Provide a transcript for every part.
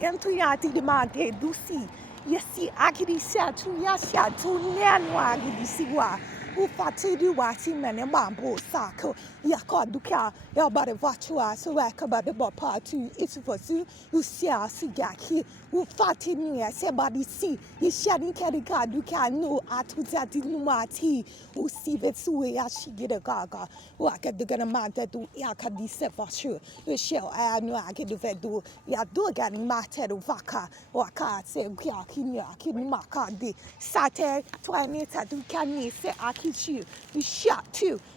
entuyati di mante dusi. Yesi akidi shatu yasha tu nyanwa gidi siwa. Ufati di wasi mene mambo sako. Yaka duka yabare vatua so wakaba de bapa tu isufosu. Usia sigaki. Ufati niya sebadi si. Yishani kerika duka no atuzati lumati. Usive suwe yashigida gaga. Waka dugana mante du yakadi sefashu. Ushel anu akidu vedu. Yadu gani mate du vaka. Waka se kinya kini makadi. Sate twanita du kani se akichu.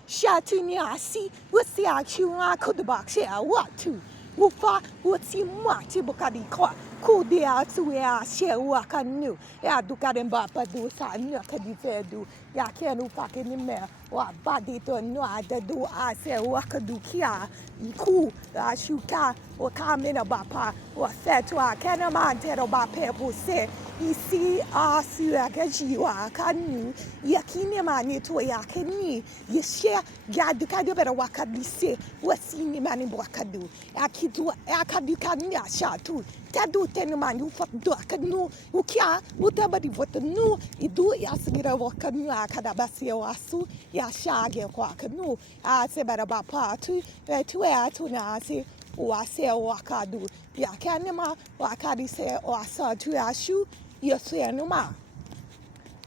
Shatu nyasi. Wasi akichu akudabak se watu. Ufa wati mati bukadi kwa. Kudia tuya she wakanu. Ya dukaren bapa du sa nyakadi vedu. Ya kenu fakini me. Wa badi to no adadu ase wakadu kia. Iku shuka wakamina bapa. Wa fetwa kena mantero bape puse. Isi asu agajiwa kanu. Yakini mani to yakini. Yeshe gadukadu bera wakadise. Wasini mani wakadu. Akitu akadukanya shatu. Tadu tenumani ufakdu akanu. Ukia utabadi votanu. Idu yasigira wakanu akadabasi wasu. Yashage kwa kanu. Ase bera bapa tu. Tuwe atuna ase. Wase wakadu. Yakanema wakadi se wasa tu ashu. Yose numa.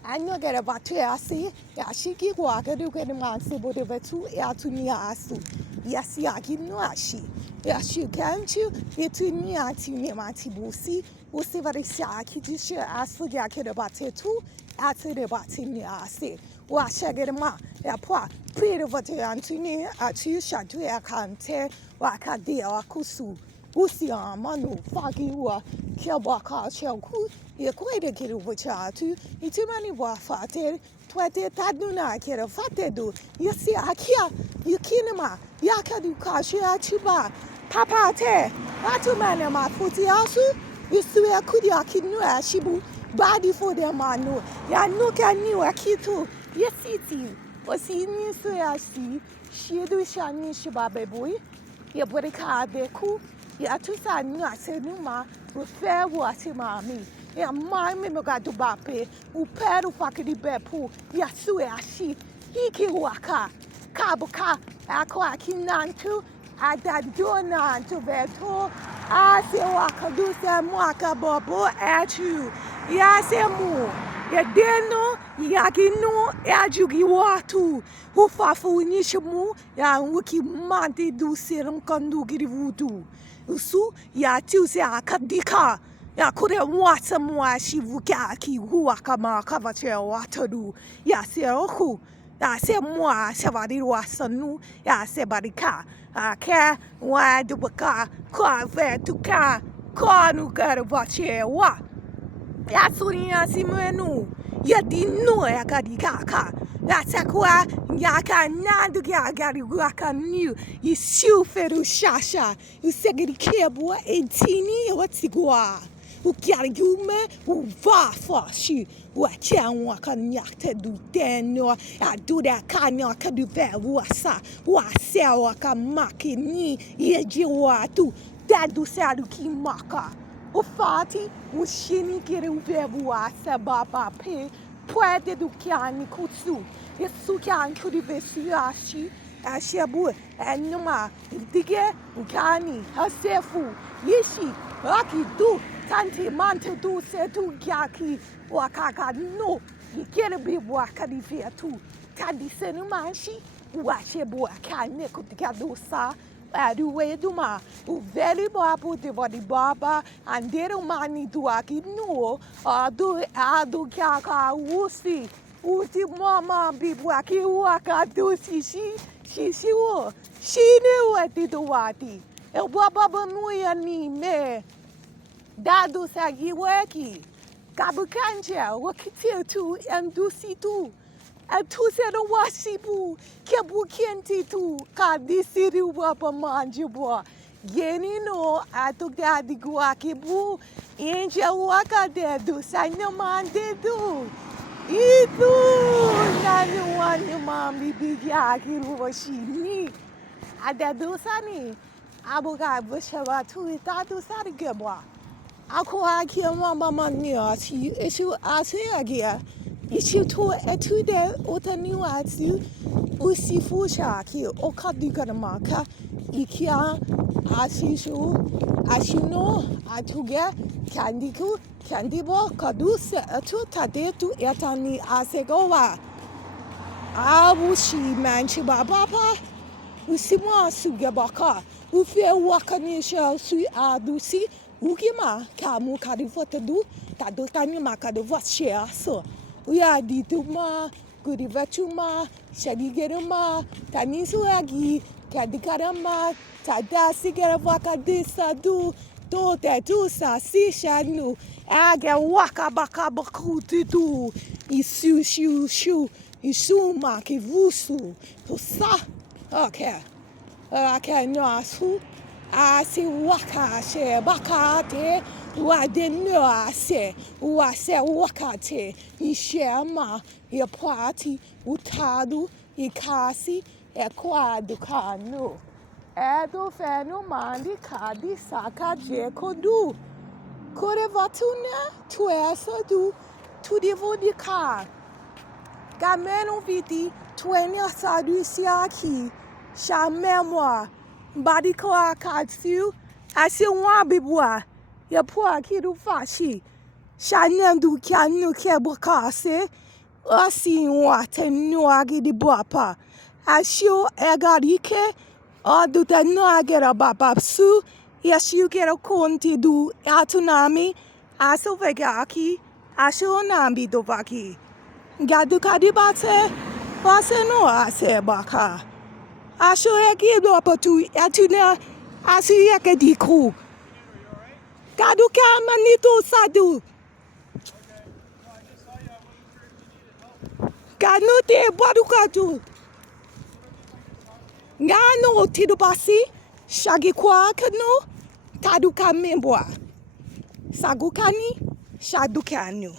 Anyo get about two asi, Yashiki wakadu get a man se bodevetu, Yatunia asu. Yasiaki no ashi. Yashu can't you? Yatunia mati busi, Usivari saki disha asu yakid about it too, at the batinia asi. Washagerma, Yapua, Peter Vatu Antuni, Atu Shatu Yakante, Wakadia Kusu. Usia manu fagi wa kiabaka chelku yekwede kiru vachatu itumani wa fate twete taduna kira fate do yesi akia yukinema yakadu kashi achuba papa te atumane ma futi asu isu yakudi akinu ashibu badi for the manu ya nuka ni akitu yesiti wasini so yasi shidu shani shibabe boy ya borika deku ya tusa nyase numa refer wati mami ya mami megadu bape uperu fakidi bepu ya sue ashi hiki waka kabuka akwa kinantu adadona to beto ase waka dusa mwaka bobo atu ya semu ya deno ya ginu ya jugi watu ufafu nishimu ya wiki manti du serum kandu giri vudu usu ya tuse akadika ya kure wata mwa shivuka ki huwa kama kavache watadu ya se oku ya se mwa shabari wasanu ya se barika ke wa dubaka kwa vetuka kwa nugara vache wa ya suriya simenu ya dinu ya kadikaka ya sakwa ya kanadu ya gari waka new isu feru shasha usegiri kebwa entini watigwa ukiari yume uvafa shi wachanwa kanyakte du deno ya duda kanya kadu wasa wasewa kamaki ni yeji watu dadu sadu kimaka Ufati, ushini kiri uvevu asa baba pe, puede du kiani kutsu, yesu kian kuri vesu ashi, ashebu, enuma, dige, ukani, hasefu, yishi, aki du, tanti mante du setu gyaki, wakaka no, ikere bibu akadi vetu, tadi senumashi, washebu akane kutikadu sa, Aduwe duma, uveli babu de vadi baba, andere mani duaki no, adu kaka usi mama bibuaki waka du shishi wo, shine wati duwati, el baba bamuya ni me, dadu sagi weki, kabukancha, wakitil tu, and dusi tu. Atusero wasibu kebu kienti tu kadisiri wapa manjubwa yeni no atugadi guakibu inja waka dedu sanya mande du itu nanu wanu mami bigya kiru washini adadu sani abuga bushawa tu itatu sari gebwa Ako aki mama niasi isu agia isu to etude otani wasi usifu shaki okadigaramaka ikia asishu ashino atuge kandiku kandibo kaduse atu tadetu etani asegowa abushi manchi baba usimwa sugebaka ufie wakanisha su adusi ukima kamu kadifotedu tadukani makadevashia so uya dituma kurivetuma shagigeruma tanisu agi kadikarama tadasigera wakadisa du do te sa si shanu aga waka baka bakutu du isu shu isuma kivusu to sa okay okay no asu asi waka she bakate wade no ase wase wakate ishema ya party utadu ikasi ekwadu kanu edo fenu mandi kadi saka je kodu kore vatuna tuesa du tudivodi ka gameno viti twenya sadu siaki sha memoir badiko akatsu asi wabibwa ya poa kidu fashi sha nandu kyanu kebokase asi wate nuagi di bapa asio egarike adu te nuagera babapsu yashu gero konti du atunami aso vegaki asio nambi dovaki gadu kadibate wase no ase baka asho eki dopotu atuna asu yake diku gadu kamanito sadu ganute badukatu ngano tidubasi shagikwa kanu taduka membwa sagukani shadukanu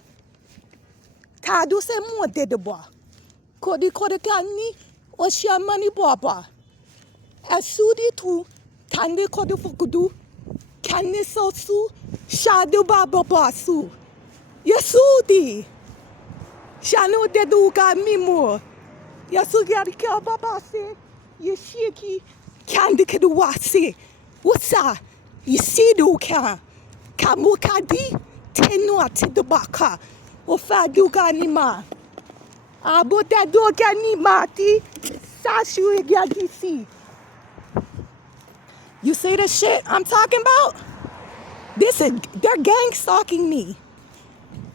tadu se mo dedebwa kodi kani oshamani baba asudi tu tande kodi fukudu kani sosu shadu baba basu yasudi shanu deduka mimo yasugari ka baba se yashiki kandi keduwasi whatsa yisidu ka kamukadi tenua tidubaka ofaduka nima abota doka nimati sashu yadisi. You see the shit I'm talking about? They're gang stalking me.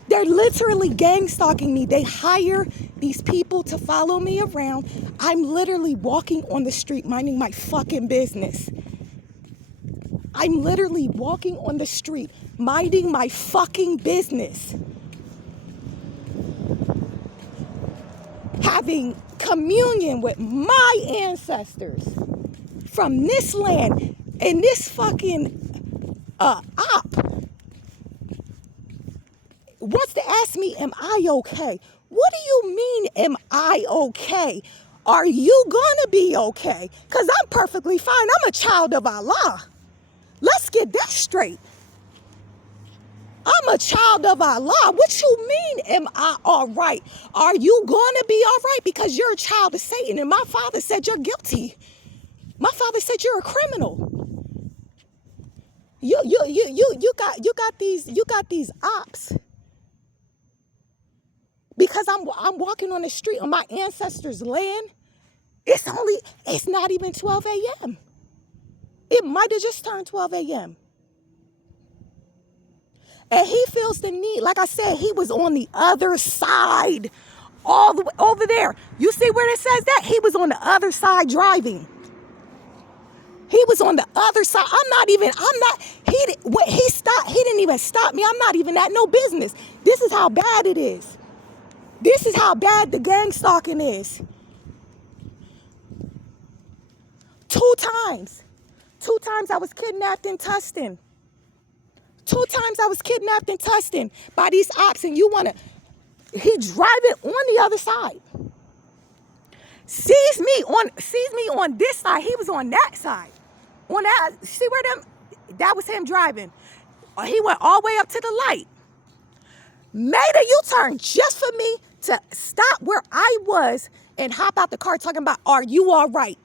They're literally gang stalking me. They hire these people to follow me around. I'm literally walking on the street minding my fucking business. I'm literally walking on the street minding my fucking business. Having communion with my ancestors from this land and this fucking op wants to ask me, am I okay? What do you mean, am I okay? Are you gonna be okay? Because I'm perfectly fine. I'm a child of Allah. Let's get that straight. I'm a child of Allah. What you mean, am I all right? Are you gonna be all right? Because you're a child of Satan, and my father said you're guilty. My father said you're a criminal. You got these ops. Because I'm walking on the street on my ancestors' land. It's not even 12 a.m. It might have just turned 12 a.m. And he feels the need, like I said, he was on the other side, all the way over there. You see where it says that? He was on the other side driving. He was on the other side. He stopped, he didn't even stop me. I'm not even at no business. This is how bad it is. This is how bad the gang stalking is. 2 times. 2 times I was kidnapped in Tustin. 2 times I was kidnapped in Tustin by these ops, and he driving on the other side. Sees me on this side. He was on that side. On that, see where that was him driving. He went all the way up to the light. Made a U-turn just for me to stop where I was and hop out the car talking about, are you all right?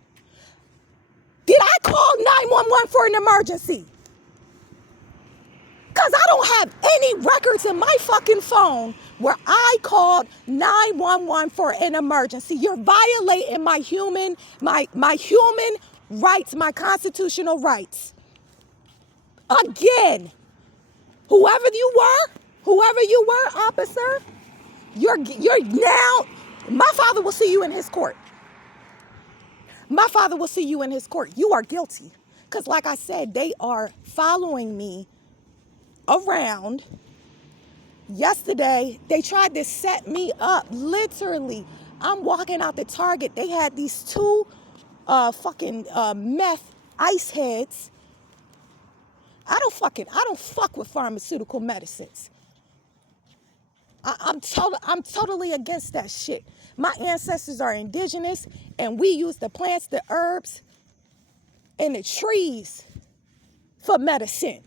Did I call 911 for an emergency? Because I don't have any records in my fucking phone where I called 911 for an emergency. You're violating my human rights, my constitutional rights. Again, whoever you were, officer, you're now, my father will see you in his court. My father will see you in his court. You are guilty. Because like I said, they are following me around. Yesterday, they tried to set me up. Literally, I'm walking out the Target. They had these two meth ice heads. I don't fuck with pharmaceutical medicines. I'm totally against that shit. My ancestors are indigenous, and we use the plants, the herbs, and the trees for medicine.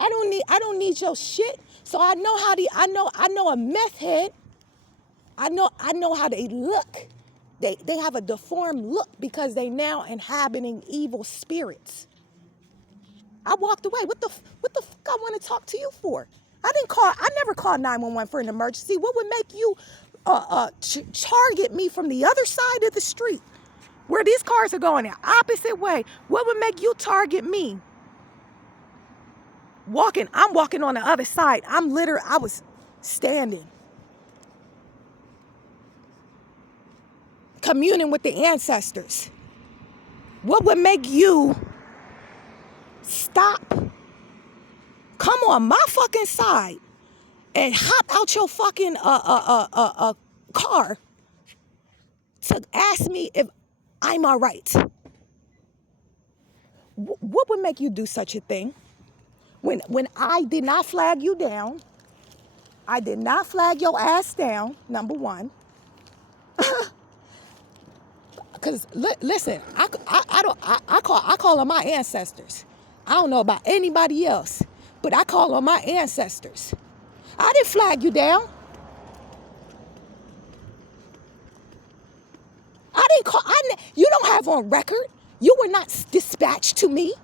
I don't need your shit. So I know a meth head. I know how they look. They have a deformed look because they now inhabiting evil spirits. I walked away. What the fuck I want to talk to you for? I never called 911 for an emergency. What would make you target me from the other side of the street where these cars are going the opposite way? What would make you target me? I'm walking on the other side. I was standing, communing with the ancestors. What would make you stop, come on my fucking side, and hop out your fucking car to ask me if I'm all right? What would make you do such a thing? When I did not flag you down, I did not flag your ass down, number one. Because listen, I call on my ancestors. I don't know about anybody else, but I call on my ancestors. I didn't flag you down. You don't have on record. You were not dispatched to me.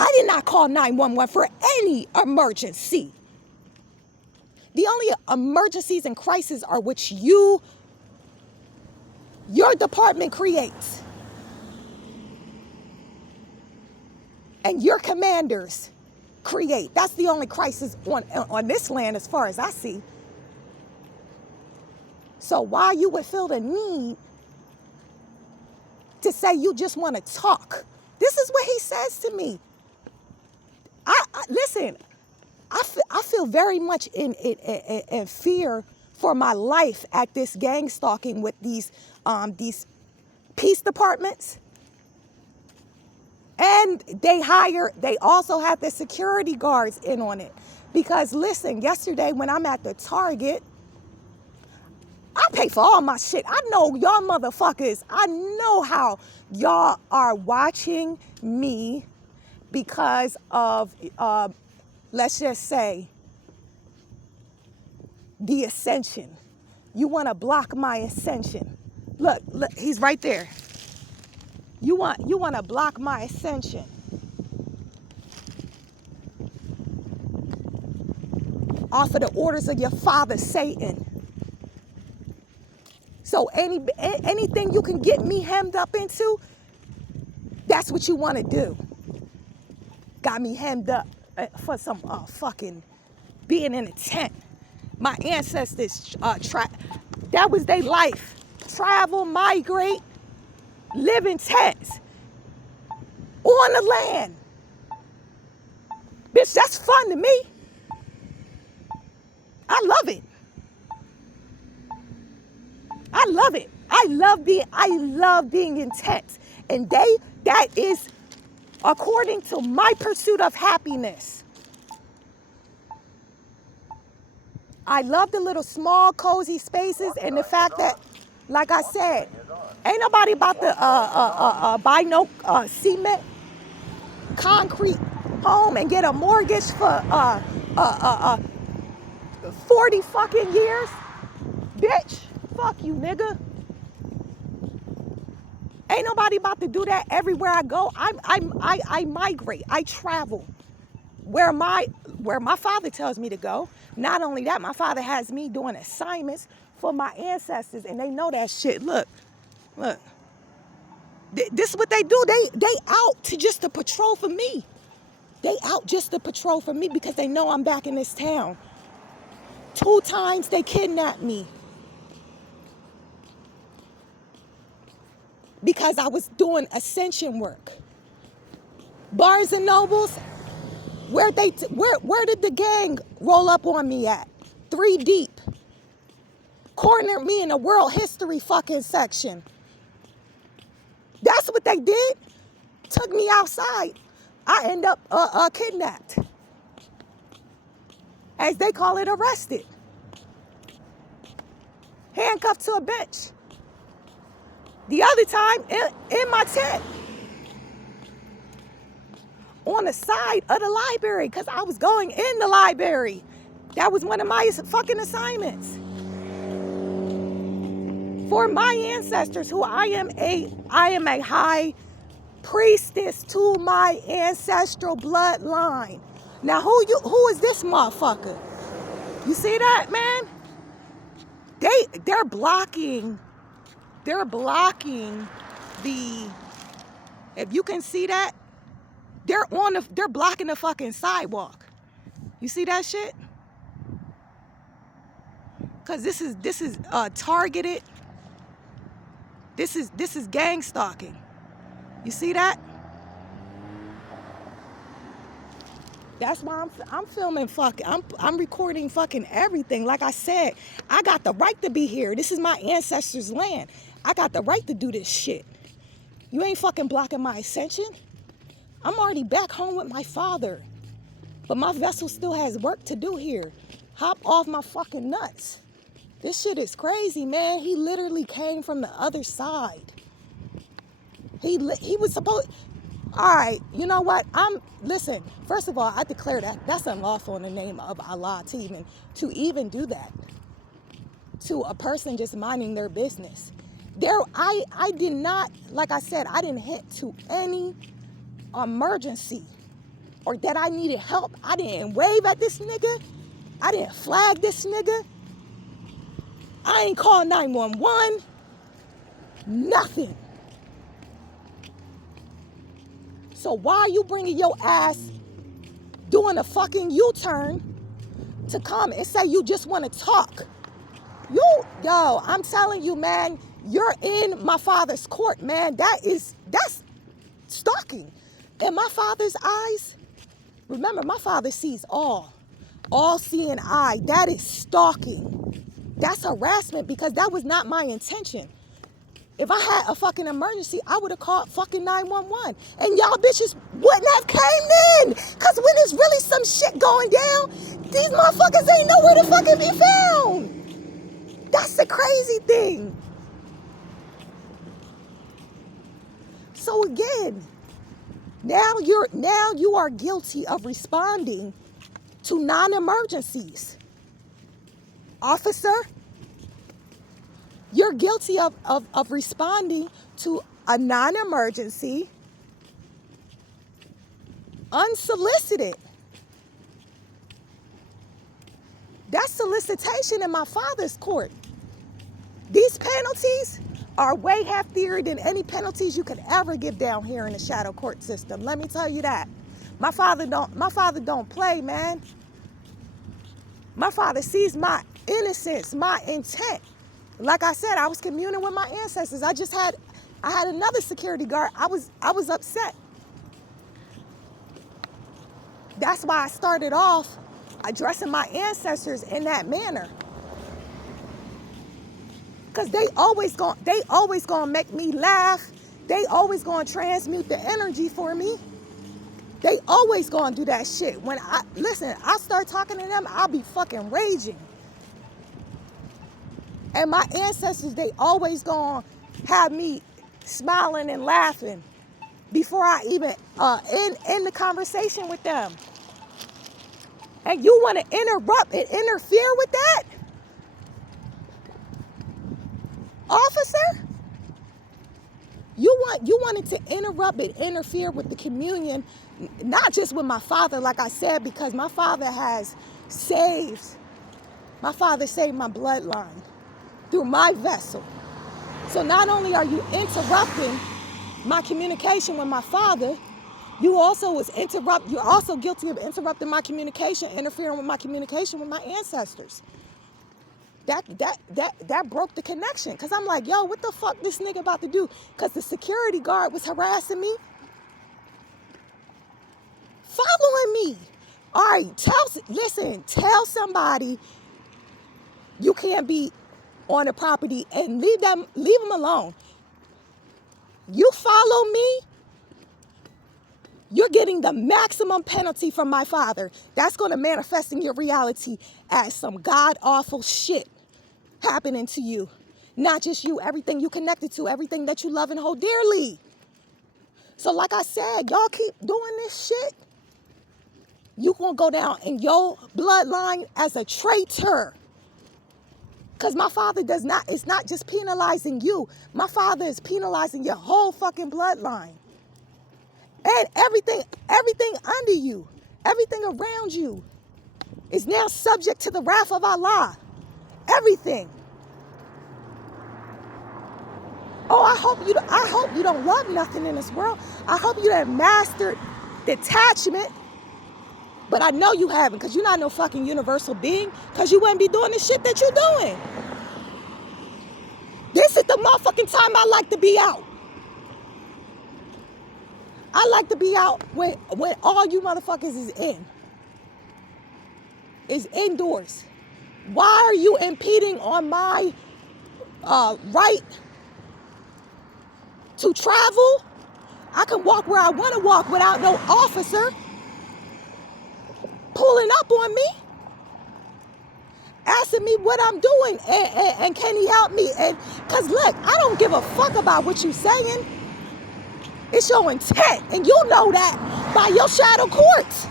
I did not call 911 for any emergency. The only emergencies and crises are which your department creates. And your commanders create. That's the only crisis on this land as far as I see. So why you would feel the need to say you just want to talk? This is what he says to me. Listen, I feel very much in fear for my life at this gang stalking with these peace departments. And they also have the security guards in on it. Because listen, yesterday when I'm at the Target, I pay for all my shit. I know y'all motherfuckers, I know how y'all are watching me because of, let's just say, the ascension. You want to block my ascension. Look, he's right there. You want to block my ascension. Off of the orders of your father, Satan. So anything you can get me hemmed up into, that's what you want to do. Got me hemmed up for some fucking being in a tent. My ancestors, that was their life. Travel, migrate, live in tents on the land. Bitch, that's fun to me. I love it. I love it. I love being in tents. And that is according to my pursuit of happiness. I love the little small cozy spaces and the fact that, like I said, ain't nobody about to buy no cement, concrete home and get a mortgage for 40 fucking years? Bitch, fuck you, nigga. Ain't nobody about to do that everywhere I go. I migrate. I travel where my father tells me to go. Not only that, my father has me doing assignments for my ancestors, and they know that shit. Look. This is what they do. They out to patrol for me. They out just to patrol for me because they know I'm back in this town. 2 times they kidnapped me because I was doing ascension work. Barnes and Nobles, where did the gang roll up on me at? 3 deep. Cornered me in the world history fucking section. That's what they did. Took me outside. I end up kidnapped. As they call it, arrested. Handcuffed to a bench. The other time, in my tent. On the side of the library, because I was going in the library. That was one of my fucking assignments. For my ancestors, who I am a high priestess to my ancestral bloodline. Now, who is this motherfucker? You see that, man? They're blocking the, if you can see that, they're blocking the fucking sidewalk. You see that shit? Cause this is targeted. This is gang stalking. You see that? That's why I'm filming fucking, I'm recording fucking everything. Like I said, I got the right to be here. This is my ancestors' land. I got the right to do this shit. You ain't fucking blocking my ascension. I'm already back home with my father. But my vessel still has work to do here. Hop off my fucking nuts. This shit is crazy, man. He literally came from the other side. He was supposed... All right, you know what? Listen, first of all, I declare that's unlawful in the name of Allah to even do that to a person just minding their business. I did not, like I said, I didn't hint to any emergency or that I needed help. I didn't wave at this nigga. I didn't flag this nigga. I ain't called 911. Nothing. So why are you bringing your ass doing a fucking U-turn to come and say you just want to talk? Yo, I'm telling you, man, you're in my father's court, man. That's stalking. In my father's eyes, remember, my father sees all-seeing eye. That is stalking. That's harassment because that was not my intention. If I had a fucking emergency, I would have called fucking 911. And y'all bitches wouldn't have came in. Because when there's really some shit going down, these motherfuckers ain't nowhere to fucking be found. That's the crazy thing. So again, now you are guilty of responding to non-emergencies. Officer, you're guilty of responding to a non-emergency, unsolicited. That's solicitation in my father's court. These penalties are way heftier than any penalties you could ever give down here in the shadow court system. Let me tell you that. My father don't play, man. My father sees my innocence, my intent. Like I said, I was communing with my ancestors. I had another security guard. I was upset. That's why I started off addressing my ancestors in that manner. Cause they always gonna make me laugh. They always gonna transmute the energy for me. They always gonna do that shit. When I start talking to them, I'll be fucking raging. And my ancestors, they always gonna have me smiling and laughing. before I even end the conversation with them. And you want to interrupt and interfere with that, officer? You wanted to interrupt and interfere with the communion, not just with my father, like I said, because my father saved my bloodline through my vessel. So not only are you interrupting my communication with my father, you're also guilty of interrupting my communication, interfering with my communication with my ancestors. That broke the connection. Cause I'm like, yo, what the fuck this nigga about to do? Cause the security guard was harassing me, following me. All right, tell somebody you can't be on the property and leave them alone. You follow me, you're getting the maximum penalty from my father. That's going to manifest in your reality as some god-awful shit happening to you. Not just you, everything you connected to, everything that you love and hold dearly. So like I said, y'all keep doing this shit, you going to go down in your bloodline as a traitor. Because my father it's not just penalizing you. My father is penalizing your whole fucking bloodline. And everything under you, everything around you is now subject to the wrath of Allah. Everything. Oh, I hope you don't love nothing in this world. I hope you have mastered detachment. But I know you haven't, because you're not no fucking universal being, because you wouldn't be doing the shit that you're doing. This is the motherfucking time I like to be out. I like to be out when all you motherfuckers is indoors. Why are you impeding on my right to travel? I can walk where I want to walk without no officer pulling up on me, asking me what I'm doing, and can he help me? And because look, I don't give a fuck about what you're saying. It's your intent, and you know that by your shadow courts.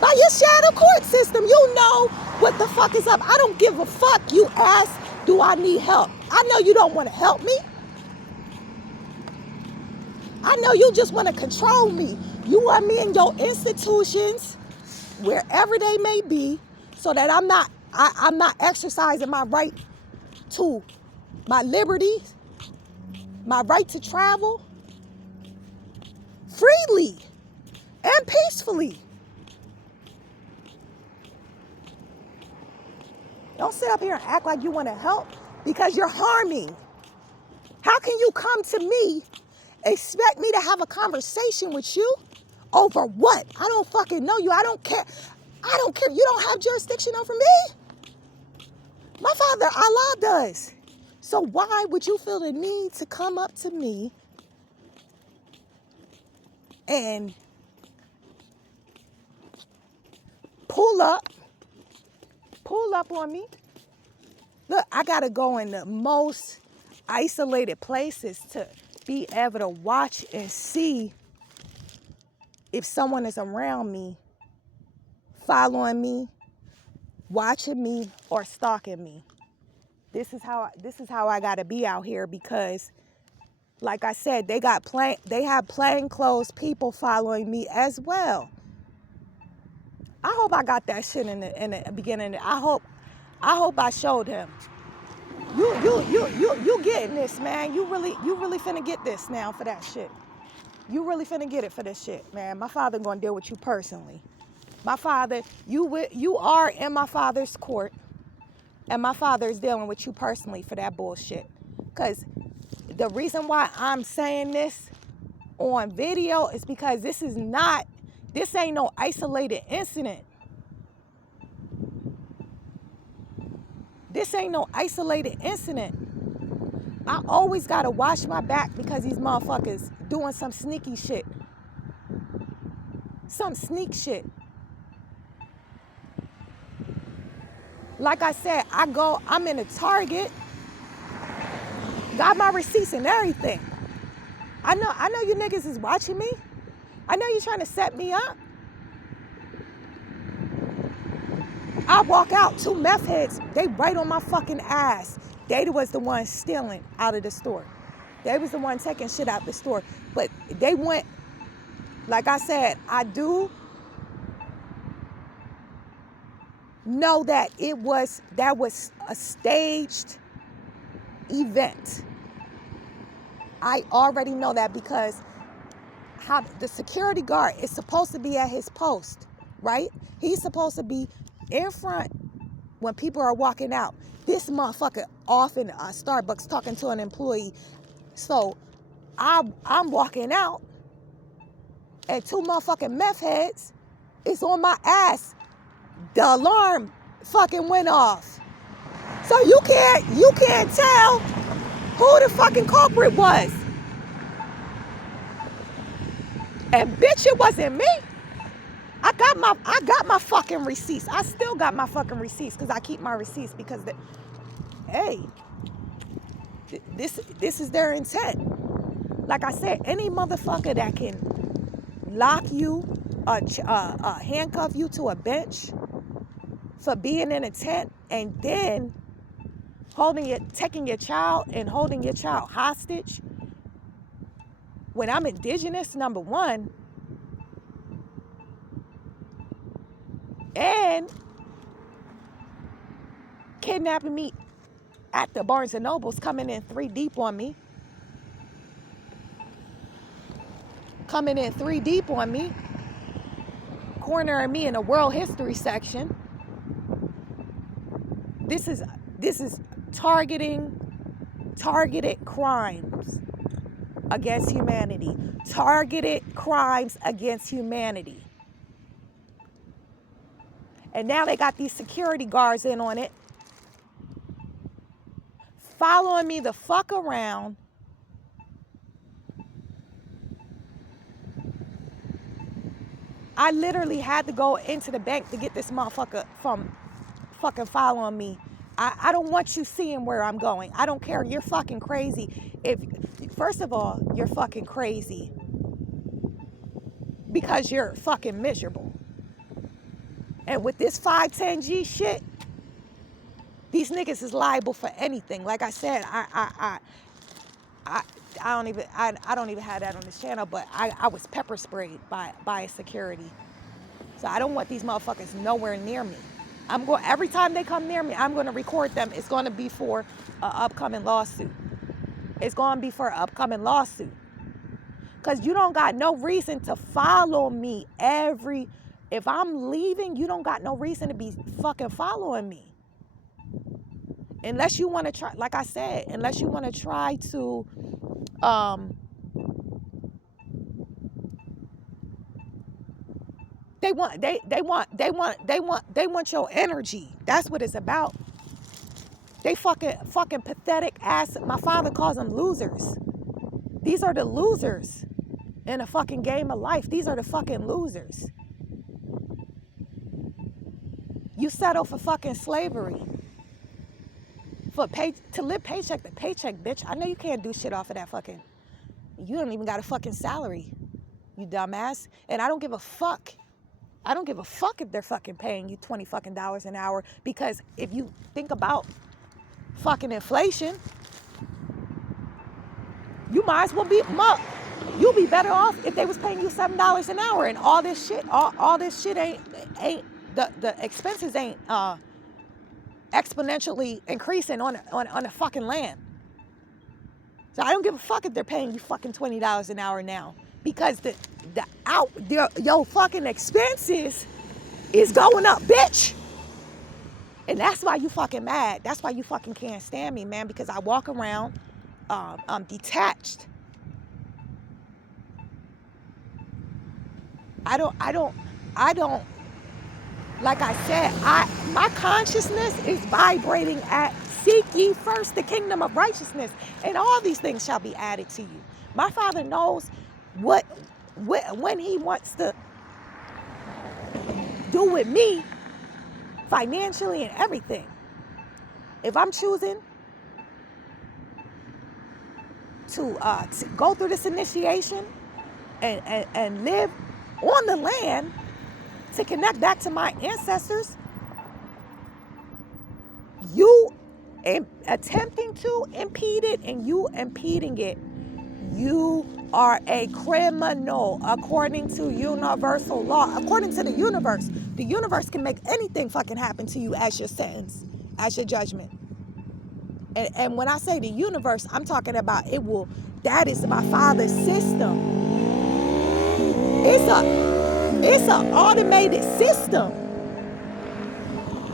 By your shadow court system, you know what the fuck is up. I don't give a fuck. You ask, do I need help? I know you don't want to help me. I know you just want to control me. You want me in your institutions, wherever they may be, so that I'm not exercising my right to my liberty, my right to travel freely and peacefully. Don't sit up here and act like you want to help, because you're harming. How can you come to me, expect me to have a conversation with you over what? I don't fucking know you. I don't care. You don't have jurisdiction over me. My father, Allah, does. So why would you feel the need to come up to me and pull up on me? Look, I got to go in the most isolated places to be able to watch and see if someone is around me, following me, watching me, or stalking me. This is how I got to be out here, because like I said, they have plainclothes people following me as well. I hope I got that shit in the beginning. I hope I showed him. You getting this, man. You really finna get this now for that shit. You really finna get it for this shit, man. My father gonna deal with you personally. My father, you are in my father's court, and my father is dealing with you personally for that bullshit. Cause the reason why I'm saying this on video is because this ain't no isolated incident. This ain't no isolated incident. I always gotta watch my back, because these motherfuckers doing some sneaky shit. Some sneak shit. Like I said, I'm in a Target, got my receipts and everything. I know you niggas is watching me. I know you trying to set me up. I walk out, 2 meth heads, they right on my fucking ass. They was the one stealing out of the store. They was the one taking shit out the store. But they went, like I said, I do know that that was a staged event. I already know that because how the security guard is supposed to be at his post, right? He's supposed to be in front when people are walking out. This motherfucker off in Starbucks talking to an employee. So I'm walking out and 2 motherfucking meth heads is on my ass. The alarm fucking went off. So you can't tell who the fucking culprit was. And bitch, it wasn't me. I got my fucking receipts. I still got my fucking receipts because I keep my receipts because this is their intent. Like I said, any motherfucker that can lock you, handcuff you to a bench for being in a tent and then taking your child and holding your child hostage. When I'm indigenous, number one, and kidnapping me at the Barnes and Nobles, coming in 3 deep on me. Cornering me in a world history section. This is targeted crimes against humanity. Targeted crimes against humanity. And now they got these security guards in on it, following me the fuck around. I literally had to go into the bank to get this motherfucker from fucking following me. I don't want you seeing where I'm going. I don't care. You're fucking crazy. First of all, you're fucking crazy because you're fucking miserable. And with this 510G shit, these niggas is liable for anything. Like I said, I don't even have that on this channel, but I was pepper sprayed by security. So I don't want these motherfuckers nowhere near me. Every time they come near me, I'm going to record them. It's going to be for an upcoming lawsuit. Because you don't got no reason to follow me if I'm leaving, you don't got no reason to be fucking following me. Unless you want to try, like I said, unless you want to try to, they want your energy. That's what it's about. They fucking pathetic ass. My father calls them losers. These are the losers in a fucking game of life. These are the fucking losers. You settle for fucking slavery. To live paycheck to paycheck, bitch. I know you can't do shit off of that fucking. You don't even got a fucking salary, you dumbass. And I don't give a fuck. I don't give a fuck if they're fucking paying you $20 fucking an hour, because if you think about fucking inflation, you might as well you'll be better off if they was paying you $7 an hour, and all this shit ain't the expenses ain't exponentially increasing on a fucking land. So I don't give a fuck if they're paying you fucking $20 an hour now, because your fucking expenses is going up, bitch. And that's why you fucking mad. That's why you fucking can't stand me, man, because I walk around detached. I don't, like I said, my consciousness is vibrating at seek ye first the kingdom of righteousness, and all these things shall be added to you. My Father knows when he wants to do with me financially and everything. If I'm choosing to go through this initiation and live on the land to connect back to my ancestors, you attempting to impede it and you impeding it, you are a criminal according to universal law. According to the universe can make anything fucking happen to you as your sentence, as your judgment. And when I say the universe, I'm talking about that is my Father's system. It's a automated system.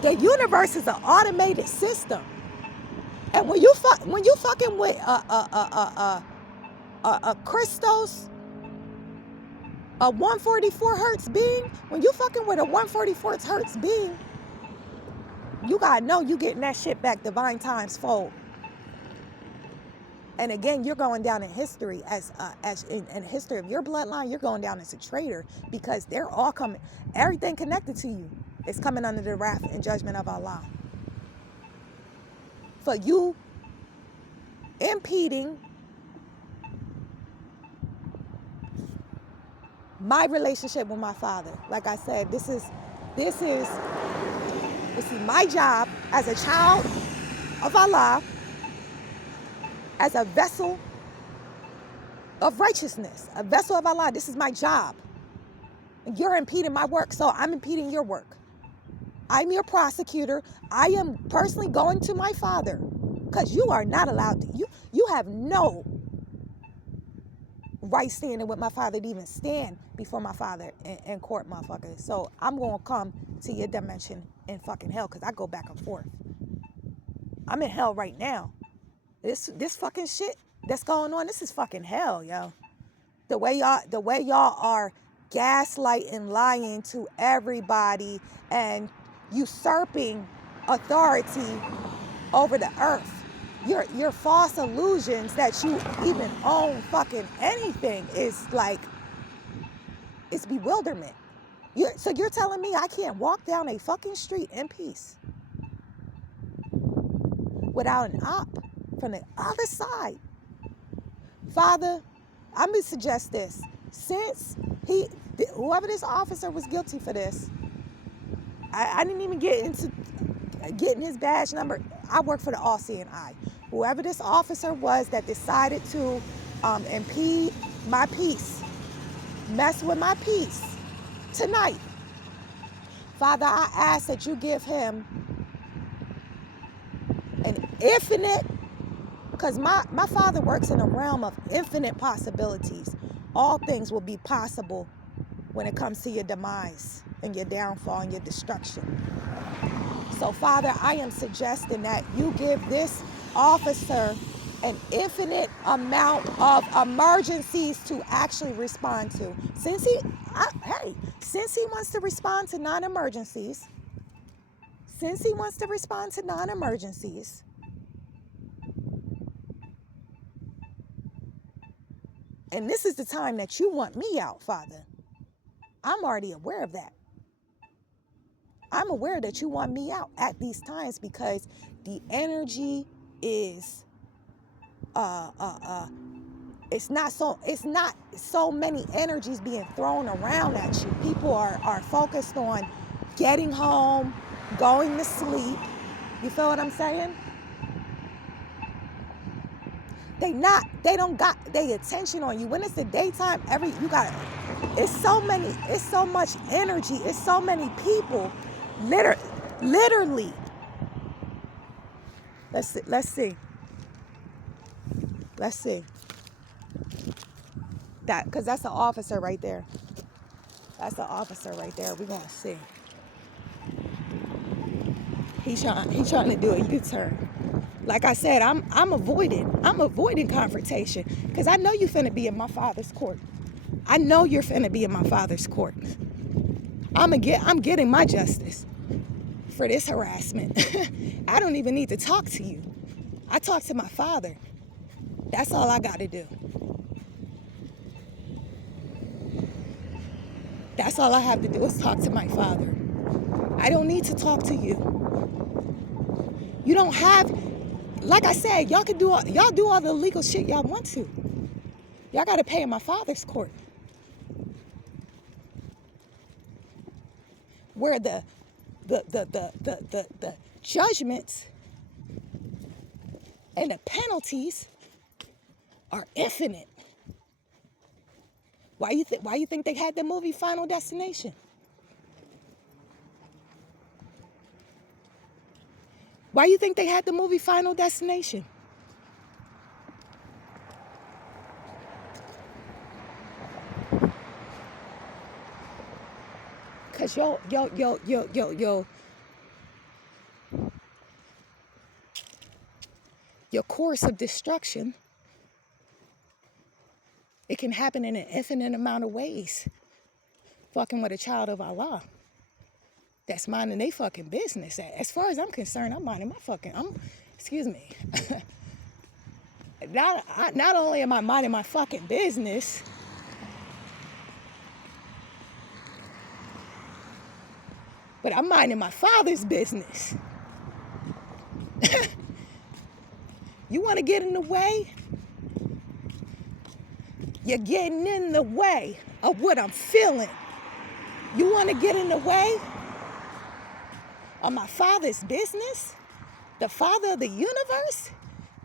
The universe is an automated system. And when you fucking with a crystals, a 144 hertz being, when you fucking with a 144 hertz being, you gotta know you getting that shit back divine times fold. And again, you're going down in history as in history of your bloodline, you're going down as a traitor, because they're all coming, everything connected to you is coming under the wrath and judgment of Allah. For you impeding my relationship with my Father. Like I said, this is my job as a child of Allah, as a vessel of righteousness, a vessel of Allah. This is my job. And you're impeding my work, so I'm impeding your work. I'm your prosecutor. I am personally going to my Father, because you are not allowed to, you have no right standing with my Father to even stand before my Father in court, motherfucker. So I'm going to come to your dimension in fucking hell, because I go back and forth. I'm in hell right now. This fucking shit that's going on, this is fucking hell, yo. The way y'all are gaslighting, lying to everybody and usurping authority over the earth. Your false illusions that you even own fucking anything is like, it's bewilderment. So you're telling me I can't walk down a fucking street in peace without an op from the other side? Father, I'm gonna suggest this. Since whoever this officer was guilty for this, I didn't even get into getting his badge number. I work for the all-seeing eye. Whoever this officer was that decided to impede my peace, mess with my peace tonight, Father, I ask that you give him an infinite, because my Father works in a realm of infinite possibilities. All things will be possible when it comes to your demise and your downfall and your destruction. So, Father, I am suggesting that you give this officer an infinite amount of emergencies to actually respond to. Since he wants to respond to non-emergencies, and this is the time that you want me out, Father. I'm already aware of that. I'm aware that you want me out at these times, because the energy is it's not so many energies being thrown around at you. People are focused on getting home, going to sleep. You feel what I'm saying? They don't got their attention on you. When it's the daytime, it's so much energy, it's so many people. Literally. Let's see. That, because that's the officer right there. We're gonna see. He's trying to do a U-turn. Like I said, I'm avoiding confrontation, because I know you finna be in my Father's court. I know you're finna be in my Father's court. I'm getting my justice for this harassment. I don't even need to talk to you. I talk to my Father. That's all I got to do. That's all I have to do is talk to my Father. I don't need to talk to you. You don't have, like I said, y'all can do y'all do all the illegal shit y'all want to. Y'all got to pay in my father's court, where the judgments and the penalties are infinite. Why you think they had the movie Final Destination? Why you think they had the movie Final Destination? Cause your course of destruction, it can happen in an infinite amount of ways. Fucking with a child of Allah that's minding they fucking business. As far as I'm concerned, I'm minding my fucking, excuse me. Not only am I minding my fucking business, but I'm minding my father's business. You want to get in the way? You're getting in the way of what I'm feeling. You want to get in the way of my father's business? The father of the universe?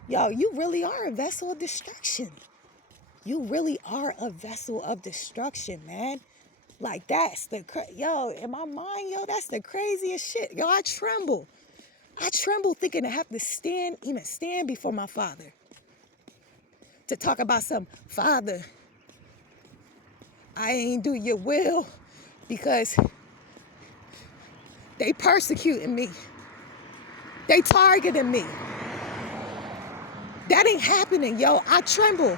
Yo, you really are a vessel of destruction. You really are a vessel of destruction, man. Like, that's the, yo, in my mind, yo, that's the craziest shit. Yo, I tremble. I tremble thinking to have to even stand before my father. To talk about some, Father, I ain't do your will because they persecuting me. They targeting me. That ain't happening, yo. I tremble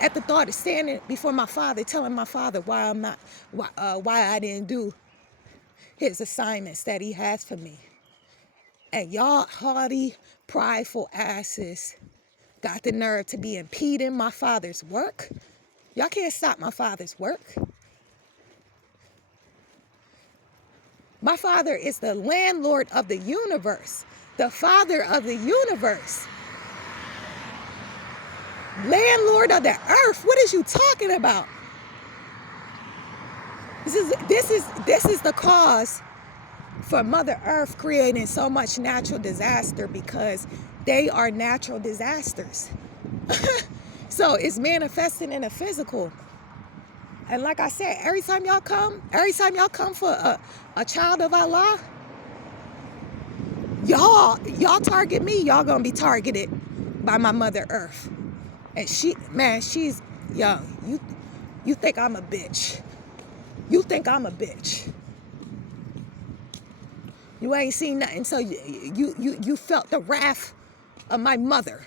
at the thought of standing before my father, telling my father why I didn't do his assignments that he has for me. And y'all haughty, prideful asses got the nerve to be impeding my father's work. Y'all can't stop my father's work. My father is the landlord of the universe, the father of the universe. Landlord of the earth. What is you talking about? This is the cause for Mother Earth creating so much natural disaster, because they are natural disasters. So it's manifesting in the physical. And like I said, every time y'all come for a child of Allah, y'all target me, y'all gonna be targeted by my Mother Earth. And she's, yo, you think I'm a bitch. You think I'm a bitch. You ain't seen nothing, so you felt the wrath of my mother.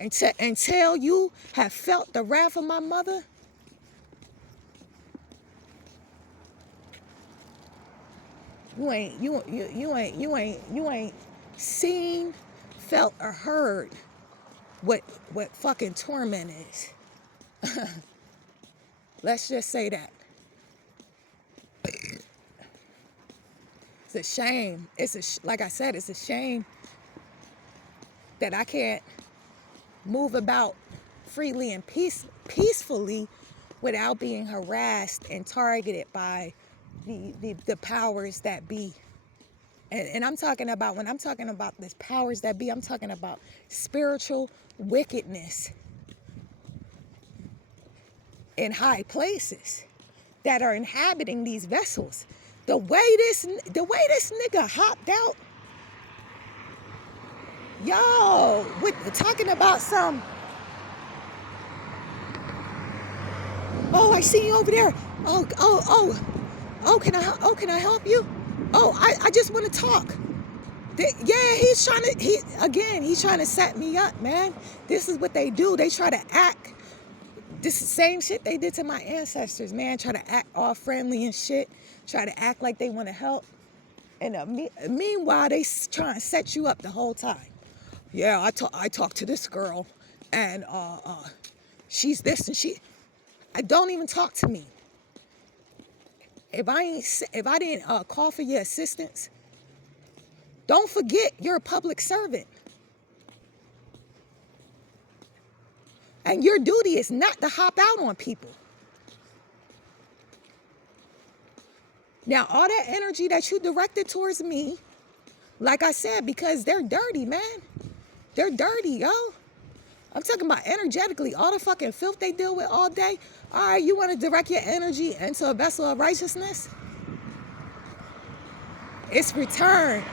Until you have felt the wrath of my mother, you ain't seen, felt, or heard what fucking torment is. Let's just say that. It's a shame. Like I said, it's a shame that I can't move about freely and peacefully without being harassed and targeted by the powers that be. And I'm talking about, when I'm talking about this powers that be, I'm talking about spiritual wickedness in high places that are inhabiting these vessels. The way this nigga hopped out, yo, talking about some, oh, I see you over there. Can I help you? Oh, I just want to talk. He's trying to set me up, man. This is what they do. They try to act. This is the same shit they did to my ancestors, man. Try to act all friendly and shit. Try to act like they want to help. And meanwhile, they try and set you up the whole time. Yeah, I talked to this girl, and she's this and she. Don't even talk to me. If I didn't call for your assistance, Don't forget you're a public servant. And your duty is not to hop out on people. Now, all that energy that you directed towards me, like I said, because they're dirty, man. They're dirty, yo. I'm talking about energetically, all the fucking filth they deal with all day. All right, you want to direct your energy into a vessel of righteousness? It's returned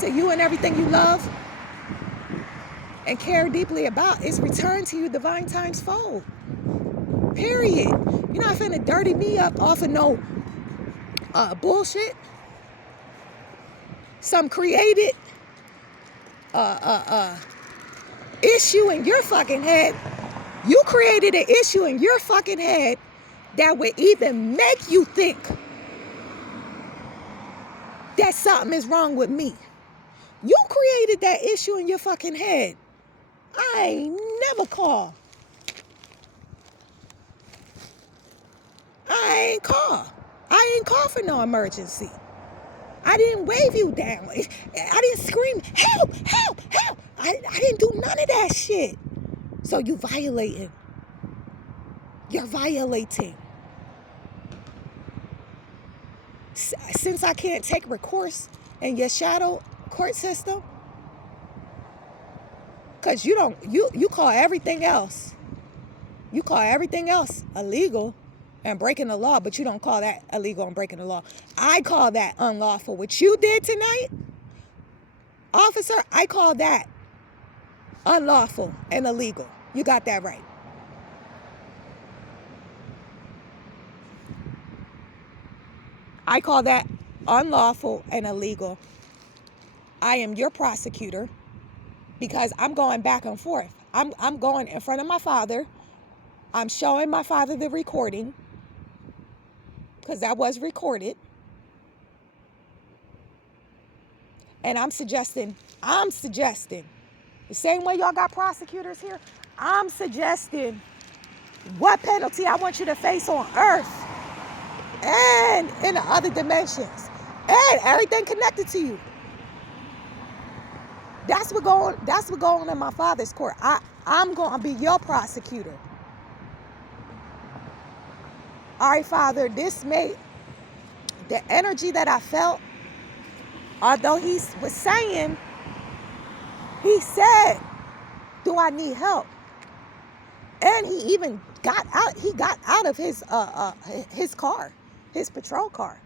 to you and everything you love and care deeply about. It's returned to you divine times fold. Period. You're not finna dirty me up off of no bullshit. Some created issue in your fucking head. You created an issue in your fucking head that would even make you think that something is wrong with me. You created that issue in your fucking head. I ain't never call. I ain't call for no emergency. I didn't wave you down. I didn't scream, help, help, help. I didn't do none of that shit. So you violating. You're violating. Since I can't take recourse in your shadow court system, because you call everything else. You call everything else illegal and breaking the law, but you don't call that illegal and breaking the law. I call that unlawful. What you did tonight, officer, I call that unlawful and illegal. You got that right. I call that unlawful and illegal. I am your prosecutor because I'm going back and forth. I'm going in front of my father. I'm showing my father the recording because that was recorded. And I'm suggesting, the same way y'all got prosecutors here, I'm suggesting what penalty I want you to face on earth and in the other dimensions and everything connected to you. That's what going on in my father's court. I'm going to be your prosecutor. All right, Father, this made the energy that I felt, although he was saying, he said, do I need help? And he even got out of his car, his patrol car.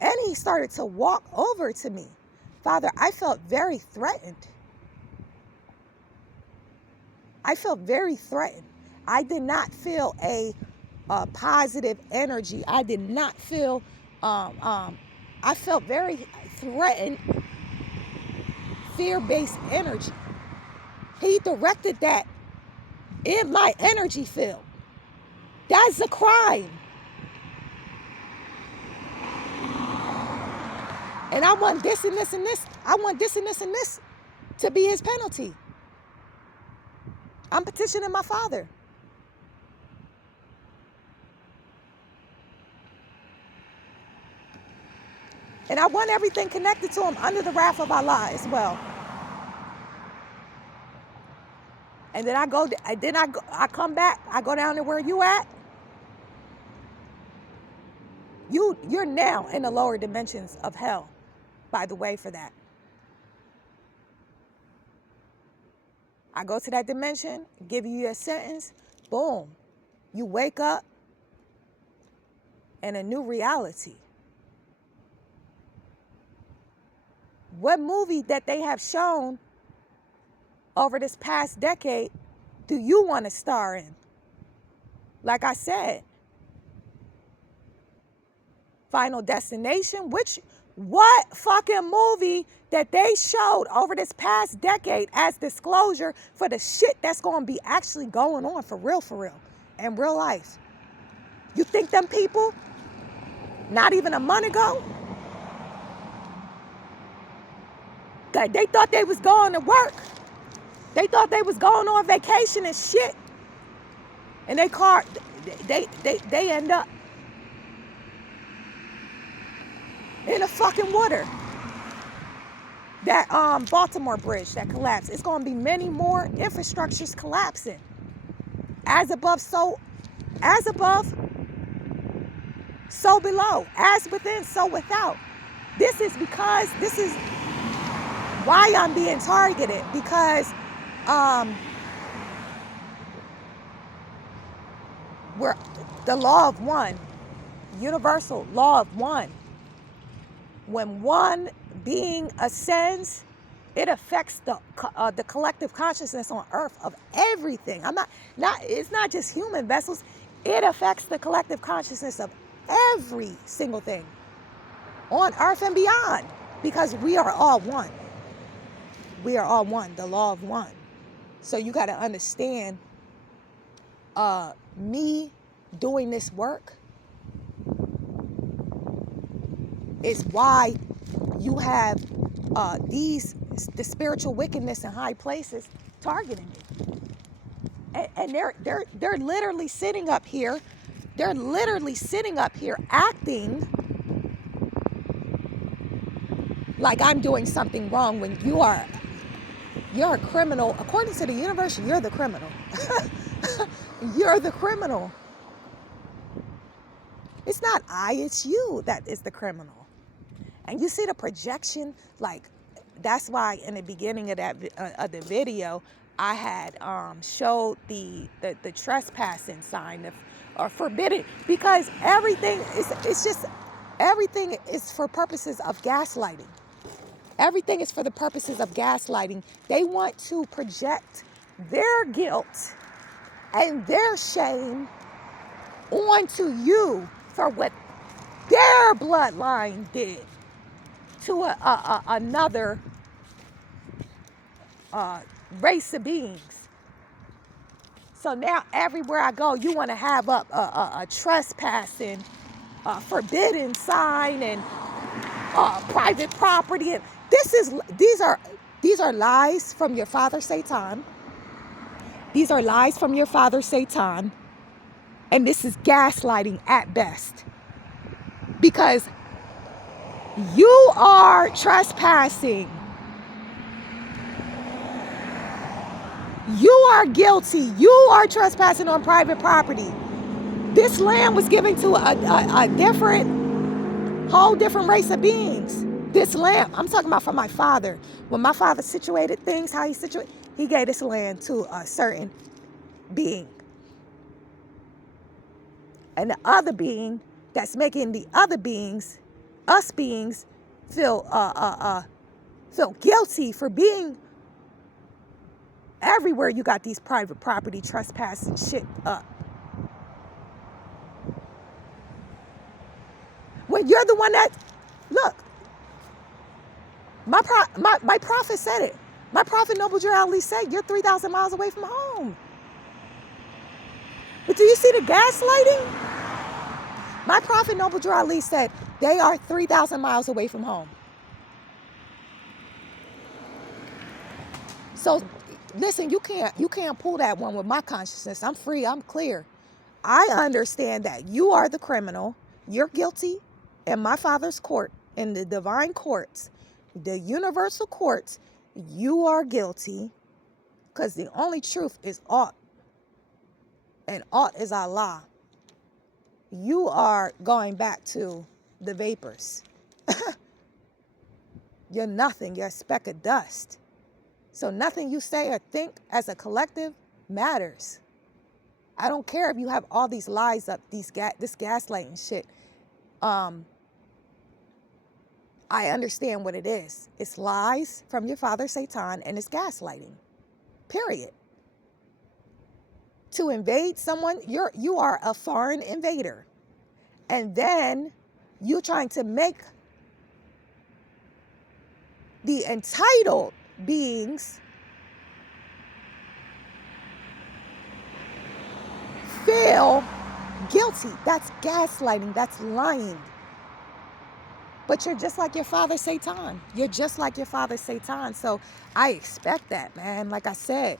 And he started to walk over to me. Father, I felt very threatened. I felt very threatened. I did not feel a positive energy. I did not feel, I felt very threatened, fear-based energy. He directed that in my energy field. That's a crime. And I want this and this and this. I want this and this and this to be his penalty. I'm petitioning my father. And I want everything connected to him under the wrath of Allah as well. And then I come back, I go down to where you at. You're now in the lower dimensions of hell, by the way, for that. I go to that dimension, give you a sentence, boom. You wake up in a new reality. What movie that they have shown over this past decade do you want to star in? Like I said, Final Destination, what fucking movie that they showed over this past decade as disclosure for the shit that's going to be actually going on for real, in real life? You think them people, not even a month ago, that they thought they was going to work. They thought they was going on vacation and shit. And they end up in the fucking water. That Baltimore bridge that collapsed. It's going to be many more infrastructures collapsing. As above, so below. As within, so without. This is why I'm being targeted, because we're the law of one, universal law of one. When one being ascends, it affects the collective consciousness on earth of everything. It's not just human vessels. It affects the collective consciousness of every single thing on earth and beyond, because we are all one. We are all one, the law of one. So you got to understand, me doing this work is why you have the spiritual wickedness in high places targeting me. And they're literally sitting up here. They're literally sitting up here acting like I'm doing something wrong when you're a criminal. According to the universe, you're the criminal. You're the criminal. It's not I, it's you that is the criminal. And you see the projection, like, that's why in the beginning of the video, I had showed the trespassing sign or forbidden, because everything is for purposes of gaslighting. Everything is for the purposes of gaslighting. They want to project their guilt and their shame onto you for what their bloodline did to another race of beings. So now everywhere I go, you want to have up a trespassing, forbidden sign, and private property. And these are lies from your father Satan. These are lies from your father Satan, and this is gaslighting at best, because you are trespassing. You are guilty. You are trespassing on private property. This land was given to a whole different race of beings. This land, I'm talking about from my father. When my father situated things, he gave this land to a certain being. And the other being that's making the other beings, us beings, feel guilty for being everywhere. You got these private property trespassing shit up. When you're the one that, look, my prophet said it. My prophet Noble Drew Ali said, you're 3,000 miles away from home. But do you see the gaslighting? My prophet Noble Drew Ali said, they are 3,000 miles away from home. So listen, you can't pull that one with my consciousness. I'm free, I'm clear. I understand that you are the criminal. You're guilty in my father's court, in the divine courts, the universal courts. You are guilty, because the only truth is Aught, and Aught is Allah. You are going back to the vapors. You're nothing. You're a speck of dust. So nothing you say or think as a collective matters. I don't care if you have all these lies up, this gaslighting shit. I understand what it is. It's lies from your father Satan, and it's gaslighting. Period. To invade someone, you are a foreign invader. And then you're trying to make the entitled beings feel guilty. That's gaslighting. That's lying. But you're just like your father Satan. You're just like your father Satan. So I expect that, man. Like I said,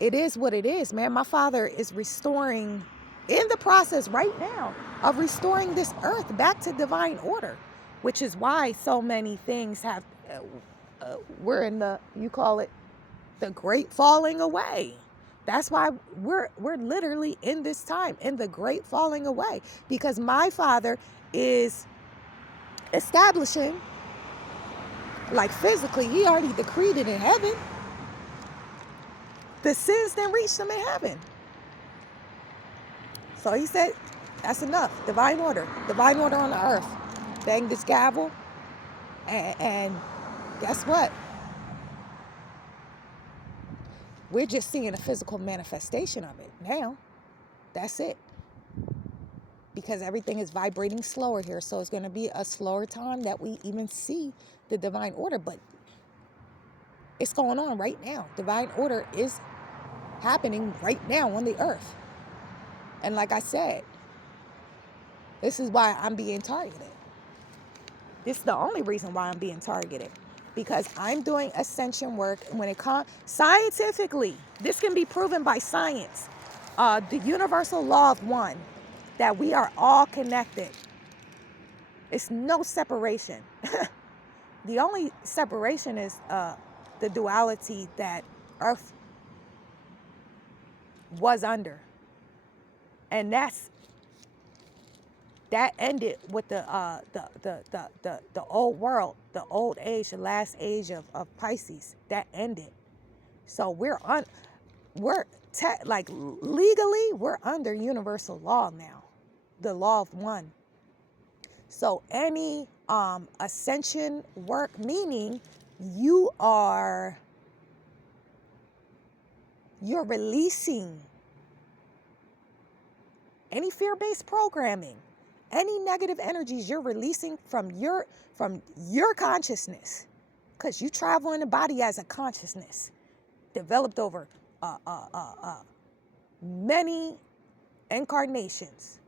it is what it is, man. My father is restoring, in the process right now of restoring this earth back to divine order. which is why so many things have, we're in the, you call it the great falling away. That's why we're literally in this time, in the great falling away, because my Father is establishing, like physically, he already decreed it in heaven. The sins didn't reach them in heaven. So he said, that's enough. Divine order on the earth. Bang this gavel, and guess what? We're just seeing a physical manifestation of it now. That's it. Because everything is vibrating slower here. So it's going to be a slower time that we even see the divine order. But it's going on right now. Divine order is happening right now on the earth. And like I said, this is why I'm being targeted. This is the only reason why I'm being targeted. Because I'm doing ascension work. When it comes scientifically, this can be proven by science. The universal law of one, that we are all connected. It's no separation. The only separation is the duality that Earth was under, and that ended with the old world, the old age, the last age of Pisces. That ended. So like legally, we're under universal law now, the law of one. So any ascension work, meaning you're releasing any fear-based programming, any negative energies you're releasing from your consciousness, because you travel in the body as a consciousness developed over many incarnations.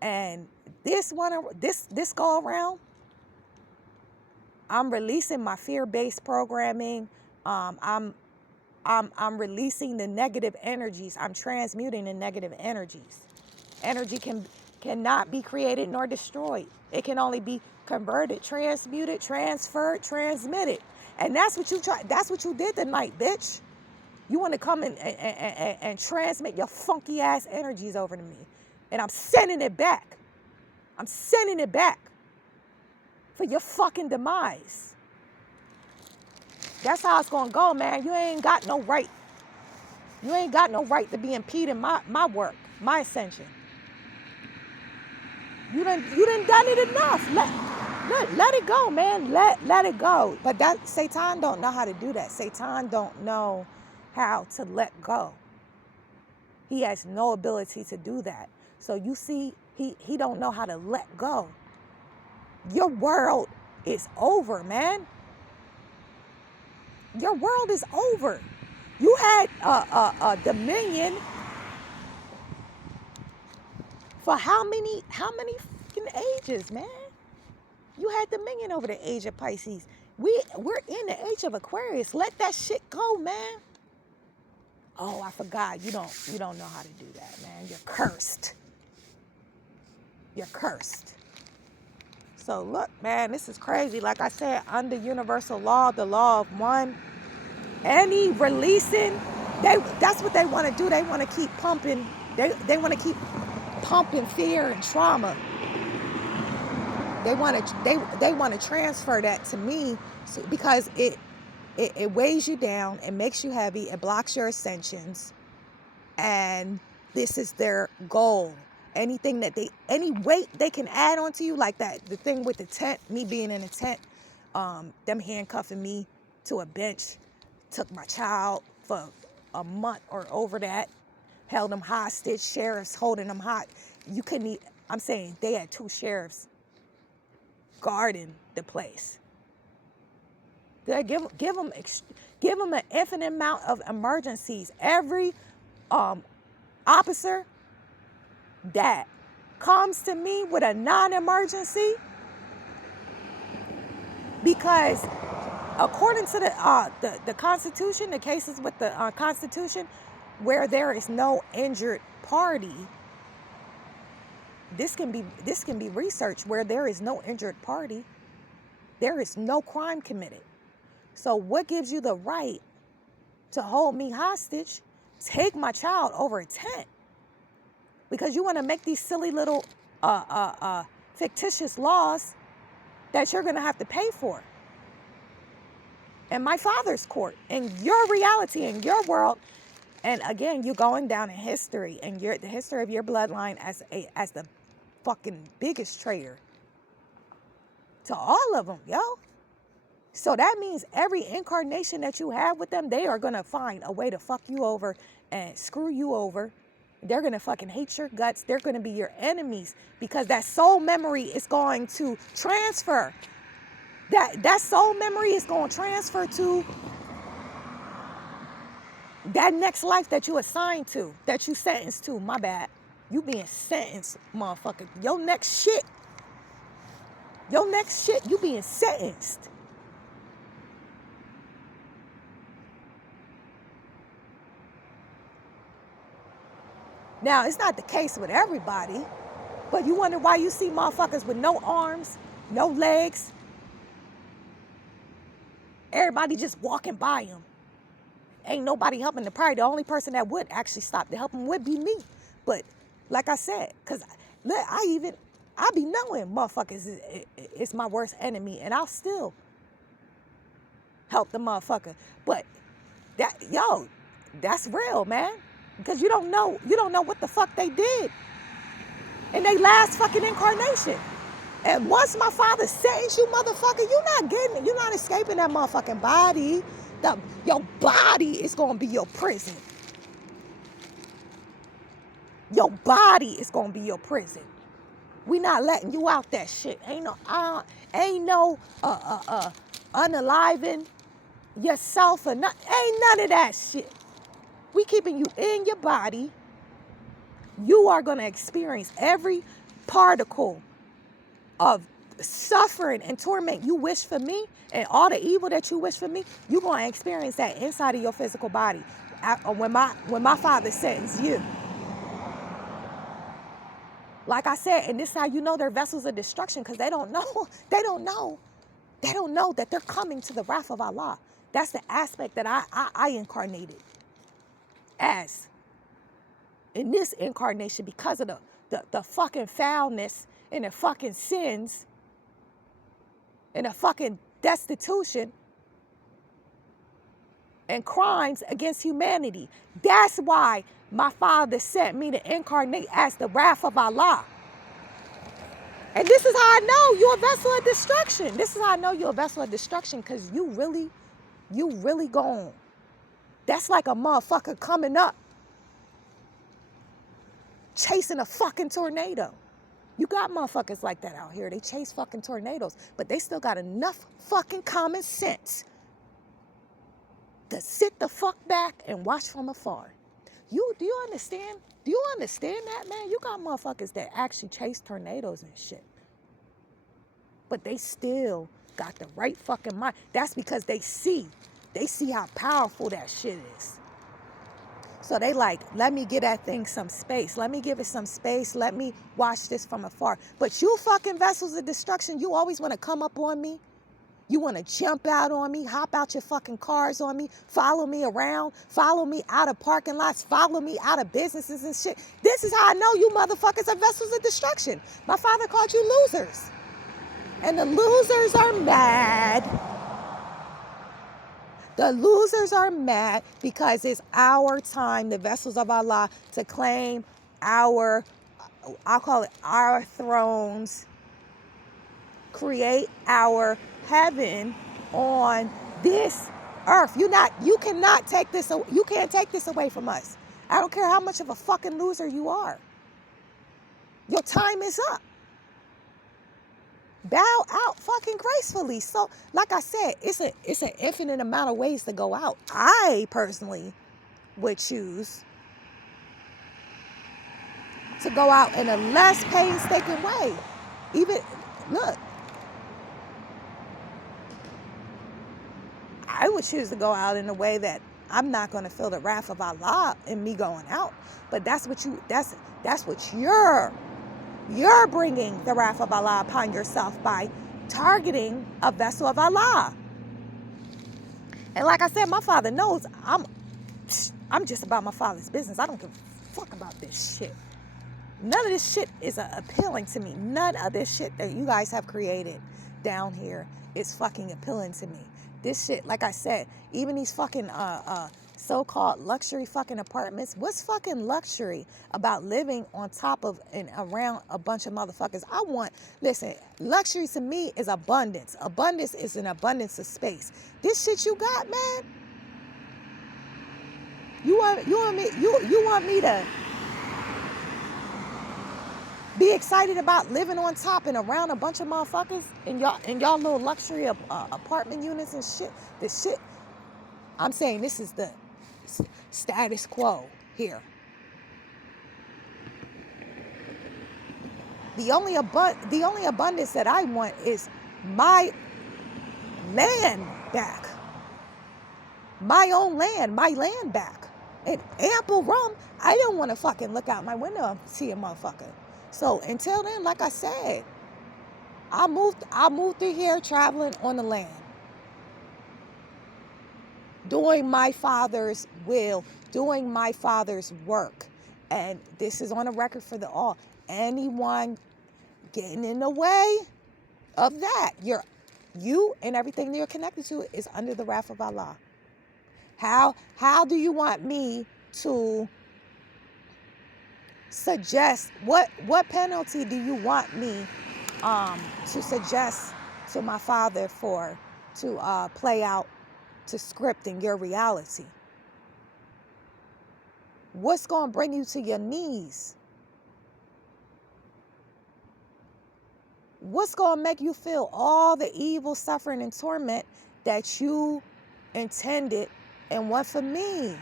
And this go around, I'm releasing my fear-based programming. I'm releasing the negative energies. I'm transmuting the negative energies. Energy cannot be created nor destroyed. It can only be converted, transmuted, transferred, transmitted. And that's what you did tonight, bitch. You want to come and transmit your funky ass energies over to me. And I'm sending it back. I'm sending it back for your fucking demise. That's how it's going to go, man. You ain't got no right. You ain't got no right to be impeding my work, my ascension. You done done it enough. Let it go, man. Let it go. But that Satan don't know how to do that. Satan don't know how to let go. He has no ability to do that. So you see, he don't know how to let go. Your world is over, man. Your world is over. You had a dominion for how many fucking ages, man? You had dominion over the age of Pisces. We're in the age of Aquarius. Let that shit go, man. Oh, I forgot. You don't know how to do that, man. You're cursed. You're cursed. So look, man, this is crazy. Like I said, under universal law, the law of one, any releasing, that's what they want to do. They want to keep pumping. They want to keep pumping fear and trauma. They want to transfer that to me, because it weighs you down, it makes you heavy, it blocks your ascensions, and this is their goal. Anything that any weight they can add onto you, like that, the thing with the tent, me being in a tent, them handcuffing me to a bench, took my child for a month or over that, held them hostage, sheriffs holding them hot. You couldn't I'm saying they had 2 sheriffs guarding the place. They give them an infinite amount of emergencies. Every officer that comes to me with a non-emergency, because according to the Constitution, the cases with the Constitution, where there is no injured party, this can be researched where there is no injured party. There is no crime committed. So what gives you the right to hold me hostage, take my child over a tent? Because you want to make these silly little fictitious laws that you're going to have to pay for. In my father's court, in your reality, in your world. And again, you're going down in history, and the history of your bloodline as the fucking biggest traitor to all of them, yo. So that means every incarnation that you have with them, they are going to find a way to fuck you over and screw you over. They're going to fucking hate your guts. They're going to be your enemies because that soul memory is going to transfer. That soul memory is going to transfer to that next life that you assigned to, that you sentenced to. My bad. You being sentenced, motherfucker. Your next shit, you being sentenced. Now, it's not the case with everybody, but you wonder why you see motherfuckers with no arms, no legs. Everybody just walking by them. Ain't nobody helping them. Probably the only person that would actually stop to help them would be me. But like I said, because I be knowing motherfuckers is my worst enemy, and I'll still help the motherfucker. But that's real, man. Because you don't know what the fuck they did in their last fucking incarnation. And once my father sentenced you, motherfucker, you're not escaping that motherfucking body. Your body is gonna be your prison. Your body is gonna be your prison. We not letting you out that shit. Ain't no unaliving yourself or not. Ain't none of that shit. We keeping you in your body. You are gonna experience every particle of suffering and torment you wish for me, and all the evil that you wish for me, you're going to experience that inside of your physical body when my father sentenced you. Like I said, and this is how you know they're vessels of destruction, because they don't know that they're coming to the wrath of Allah. That's the aspect that I incarnated as in this incarnation, because of the fucking foulness and the fucking sins and the fucking destitution and crimes against humanity. That's why my father sent me to incarnate as the wrath of Allah. And this is how I know you're a vessel of destruction. This is how I know you're a vessel of destruction, because you really gone. That's like a motherfucker coming up, chasing a fucking tornado. You got motherfuckers like that out here. They chase fucking tornadoes, but they still got enough fucking common sense to sit the fuck back and watch from afar. Do you understand? Do you understand that, man? You got motherfuckers that actually chase tornadoes and shit, but they still got the right fucking mind. That's because they see how powerful that shit is. So they like, let me give that thing some space. Let me give it some space. Let me watch this from afar. But you fucking vessels of destruction, you always want to come up on me. You want to jump out on me, hop out your fucking cars on me, follow me around, follow me out of parking lots, follow me out of businesses and shit. This is how I know you motherfuckers are vessels of destruction. My father called you losers. And the losers are mad. The losers are mad because it's our time, the vessels of Allah, to claim I'll call it our thrones, create our heaven on this earth. You can't take this away from us. I don't care how much of a fucking loser you are. Your time is up. Bow out fucking gracefully. So, like I said, it's an infinite amount of ways to go out. I personally would choose to go out in a less painstaking way. Look, I would choose to go out in a way that I'm not going to feel the wrath of Allah in me going out. But that's what You're bringing the wrath of Allah upon yourself by targeting a vessel of Allah. And like I said, my father knows I'm just about my father's business. I don't give a fuck about this shit. None of this shit is appealing to me. None of this shit that you guys have created down here is fucking appealing to me. This shit, like I said, even these fucking so-called luxury fucking apartments. What's fucking luxury about living on top of and around a bunch of motherfuckers? Listen, luxury to me is abundance. Abundance is an abundance of space. This shit you got, man. You want me to be excited about living on top and around a bunch of motherfuckers in y'all little luxury apartment units and shit? This shit, I'm saying this is the status quo here. The only abundance that I want is my land back. My own land, my land back. And ample room. I don't want to fucking look out my window and see a motherfucker. So until then, like I said, I moved through here traveling on the land. Doing my father's will, doing my father's work. And this is on a record for the all. Anyone getting in the way of that, you and everything that you're connected to is under the wrath of Allah. How do you want me to suggest, what penalty do you want me to suggest to my father to play out, to script in your reality? What's going to bring you to your knees? What's going to make you feel all the evil, suffering, and torment that you intended and want for me?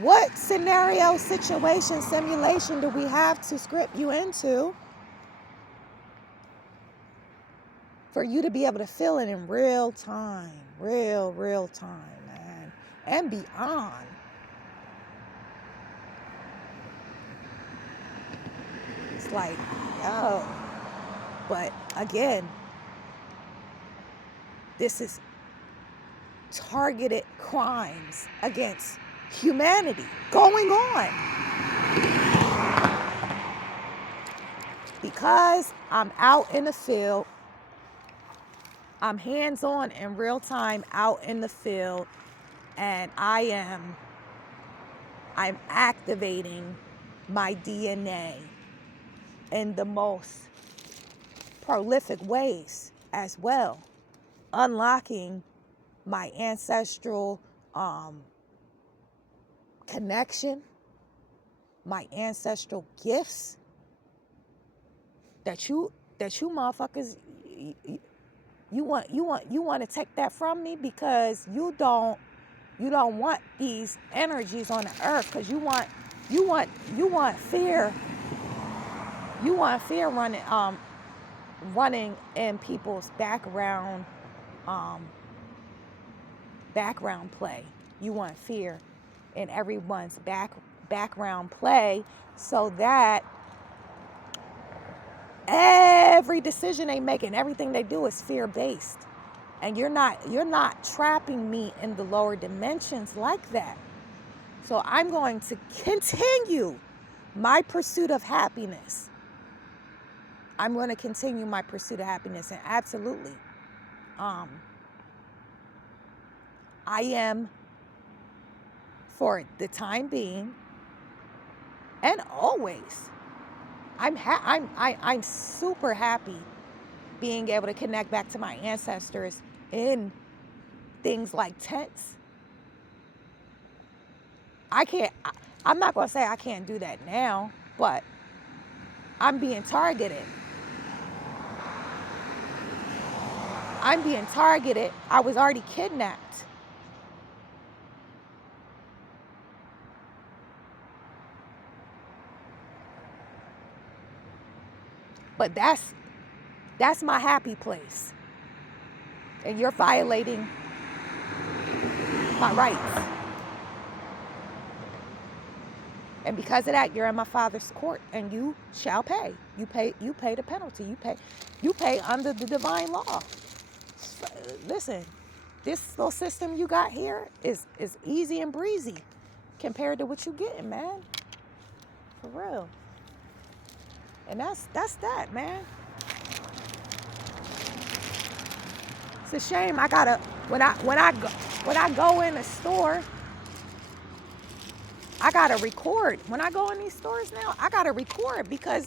What scenario, situation, simulation do we have to script you into for you to be able to feel it in real time, real time, man, and beyond? It's like, yo. But again, this is targeted crimes against humanity going on. Because I'm out in the field, I'm hands-on in real time out in the field, and I'm activating my DNA in the most prolific ways as well, unlocking my ancestral connection, my ancestral gifts that you motherfuckers, you want to take that from me because you don't want these energies on the earth, because you want fear running in people's background play. You want fear in everyone's background play, so that every decision they make and everything they do is fear-based. And you're not trapping me in the lower dimensions like that. So I'm going to continue my pursuit of happiness. I'm going to continue my pursuit of happiness, and absolutely, I am, for the time being, and always, I'm super happy being able to connect back to my ancestors in things like tents. I'm not going to say I can't do that now, but I'm being targeted. I was already kidnapped. But that's my happy place. And you're violating my rights. And because of that, you're in my Father's court, and you shall pay. You pay the penalty. You pay under the divine law. So, listen, this little system you got here is easy and breezy compared to what you getting, man. For real. And that's that, man. It's a shame. I gotta when I go in a store, I gotta record. When I go in these stores now, I gotta record because,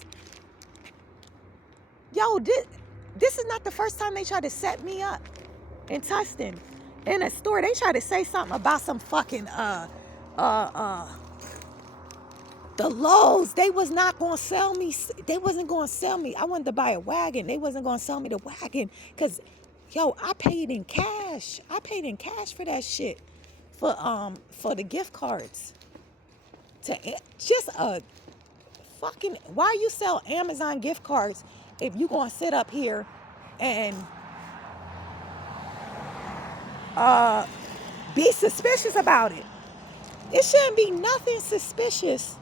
yo, this is not the first time they try to set me up in Tustin. In a store, they try to say something about some fucking the Lowe's. They was not gonna sell me. They wasn't gonna sell me. I wanted to buy a wagon. They wasn't gonna sell me the wagon because, yo, I paid in cash. I paid in cash for that shit, for the gift cards. To just a fucking, why you sell Amazon gift cards if you gonna sit up here and be suspicious about it? It shouldn't be nothing suspicious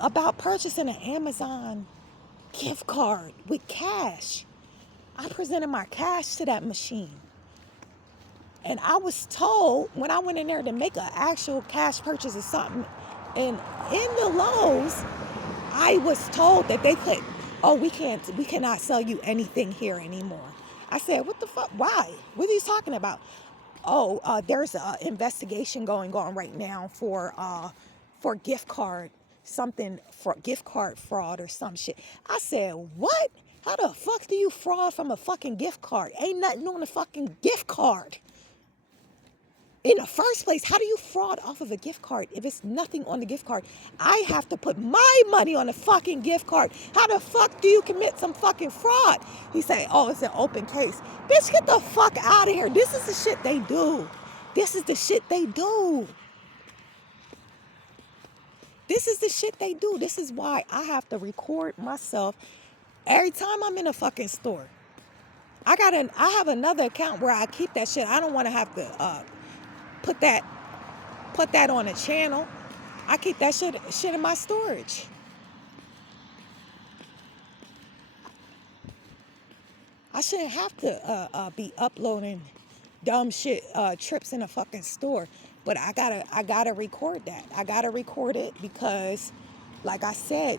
about purchasing an Amazon gift card with cash. I presented my cash to that machine. And I was told when I went in there to make an actual cash purchase of something, and in the Lowe's, I was told that they could, we cannot sell you anything here anymore. I said, what the fuck? Why? What are you talking about? There's an investigation going on right now for gift card, something for gift card fraud or some shit. I said, what? How the fuck do you fraud from a fucking gift card? Ain't nothing on a fucking gift card. In the first place, how do you fraud off of a gift card if it's nothing on the gift card? I have to put my money on a fucking gift card. How the fuck do you commit some fucking fraud? He said, it's an open case. Bitch, get the fuck out of here. This is the shit they do. This is the shit they do. This is the shit they do. This is why I have to record myself every time I'm in a fucking store. I have another account where I keep that shit. I don't want to have to put that on a channel. I keep that shit in my storage. I shouldn't have to be uploading dumb shit, trips in a fucking store. But I gotta record that. I gotta record it because, like I said,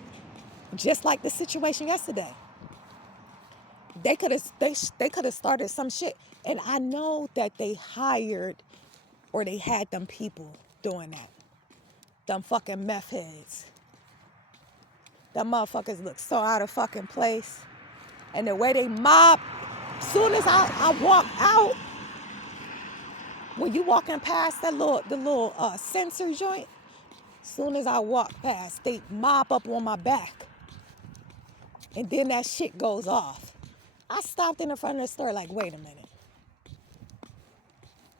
just like the situation yesterday, they could have started some shit, and I know that they hired or they had them people doing that. Them fucking meth heads. Them motherfuckers look so out of fucking place. And the way they mob, soon as I walk out, when you walking past the little sensor joint, soon as I walk past, they mop up on my back. And then that shit goes off. I stopped in the front of the store like, wait a minute.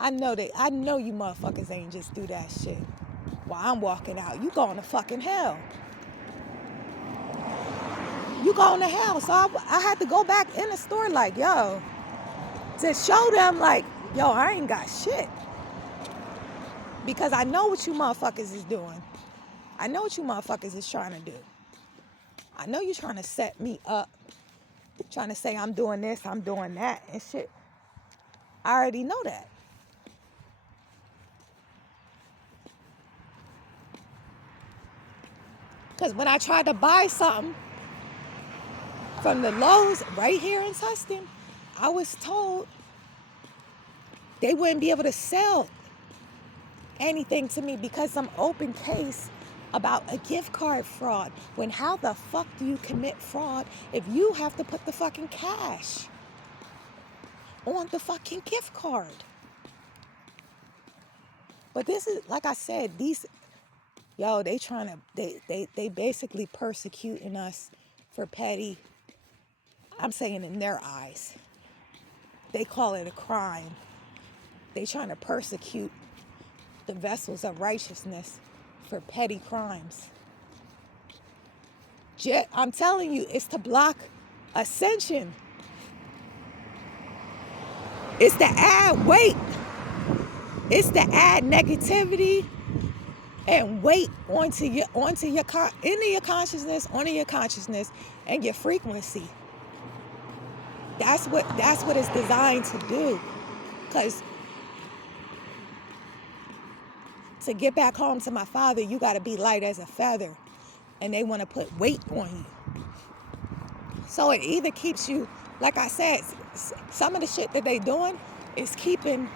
I know you motherfuckers ain't just do that shit while I'm walking out. You going to fucking hell. You going to hell. So I had to go back in the store like, yo, to show them like, yo, I ain't got shit. Because I know what you motherfuckers is doing. I know what you motherfuckers is trying to do. I know you're trying to set me up. Trying to say I'm doing this, I'm doing that and shit. I already know that. Because when I tried to buy something from the Lowe's right here in Tustin, I was told they wouldn't be able to sell anything to me because some open case about a gift card fraud. When how the fuck do you commit fraud if you have to put the fucking cash on the fucking gift card? But this is, like I said, they basically persecuting us for petty. I'm saying in their eyes. They call it a crime. They trying to persecute the vessels of righteousness for petty crimes. I'm telling you, it's to block ascension. It's to add weight. It's to add negativity and weight onto your into your consciousness, and your frequency. That's what it's designed to do. Because to get back home to my father, you got to be light as a feather, and they want to put weight on you. So it either keeps you, like I said, some of the shit that they doing is keeping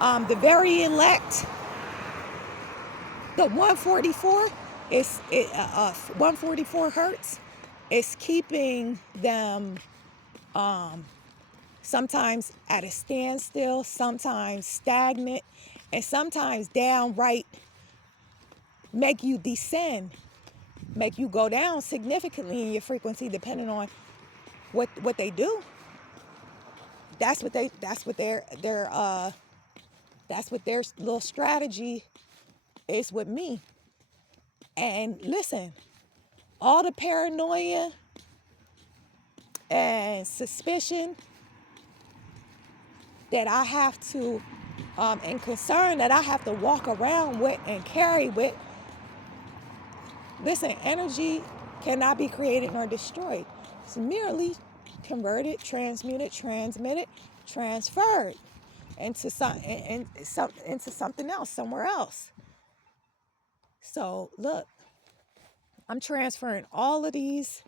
the very elect. The 144 is 144 hertz. Is keeping them sometimes at a standstill, sometimes stagnant, and sometimes downright make you descend, make you go down significantly in your frequency, depending on what they do. That's what their little strategy is with me. And listen, all the paranoia and suspicion that I have to, and concern that I have to walk around with and carry with. Listen, energy cannot be created nor destroyed. It's merely converted, transmuted, transmitted, transferred into something else, somewhere else. So look, I'm transferring all of these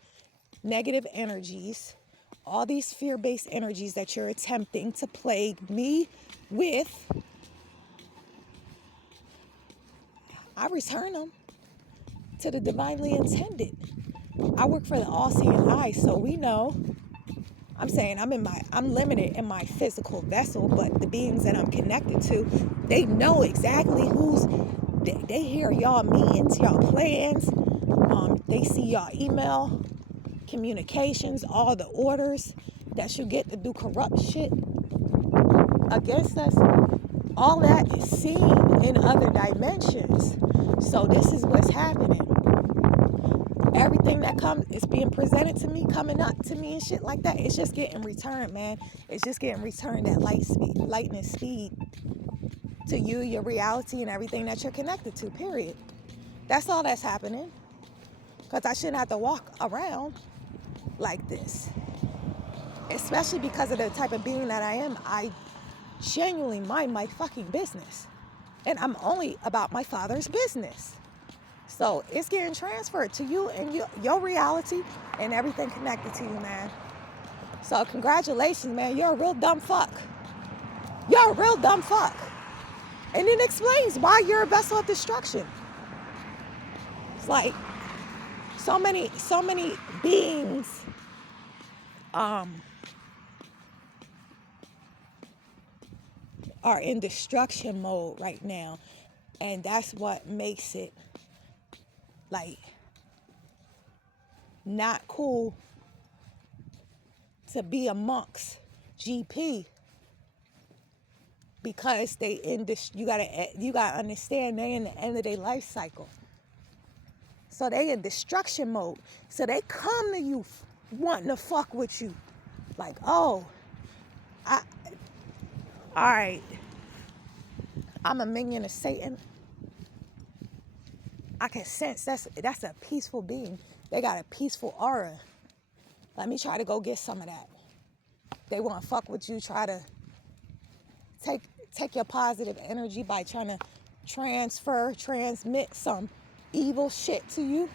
negative energies, all these fear-based energies that you're attempting to plague me with. I return them to the divinely intended. I work for the all-seeing eye, so we know. I'm saying I'm limited in my physical vessel, but the beings that I'm connected to, they know exactly they hear y'all meetings, y'all plans. They see y'all email communications, all the orders that you get to do corrupt shit against us. All that is seen in other dimensions. So this is what's happening. Everything that comes is being presented to me, coming up to me and shit like that. It's just getting returned, man. It's just getting returned at lightning speed to you, your reality, and everything that you're connected to, period. That's all that's happening. Because I shouldn't have to walk around like this. Especially because of the type of being that I am. I genuinely mind my fucking business. And I'm only about my father's business. So it's getting transferred to you and your reality and everything connected to you, man. So congratulations, man. You're a real dumb fuck. You're a real dumb fuck. And it explains why you're a vessel of destruction. It's like so many beings are in destruction mode right now. And that's what makes it like not cool to be amongst GP, because they in this. You gotta understand, they in the end of their life cycle. So they in destruction mode. So they come to you wanting to fuck with you, like, oh, all right, I'm a minion of Satan. I can sense that's a peaceful being. They got a peaceful aura. Let me try to go get some of that. They want to fuck with you, try to take your positive energy by trying to transmit some evil shit to you.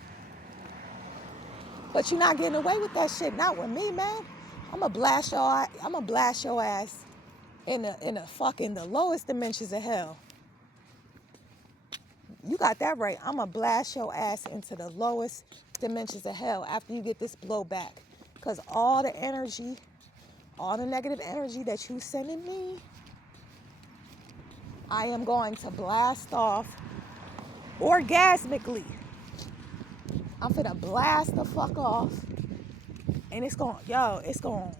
But you're not getting away with that shit. Not with me, man. I'm gonna blast your ass in the lowest dimensions of hell. You got that right. I'm gonna blast your ass into the lowest dimensions of hell after you get this blowback. Because all the energy, all the negative energy that you sending me, I am going to blast off orgasmically. I'm finna blast the fuck off. And it's gonna it's gonna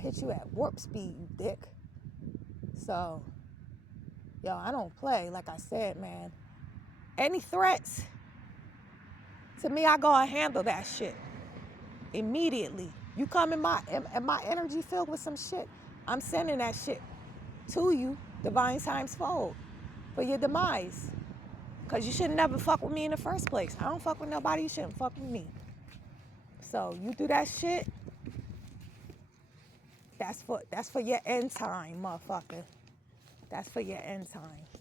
hit you at warp speed, you dick. So, I don't play, like I said, man. Any threats, to me, I go and handle that shit immediately. You come in my energy filled with some shit, I'm sending that shit to you, divine times fold. for your demise. Because you should never fuck with me in the first place. I don't fuck with nobody. You shouldn't fuck with me. So you do that shit, that's for your end time, motherfucker. That's for your end time.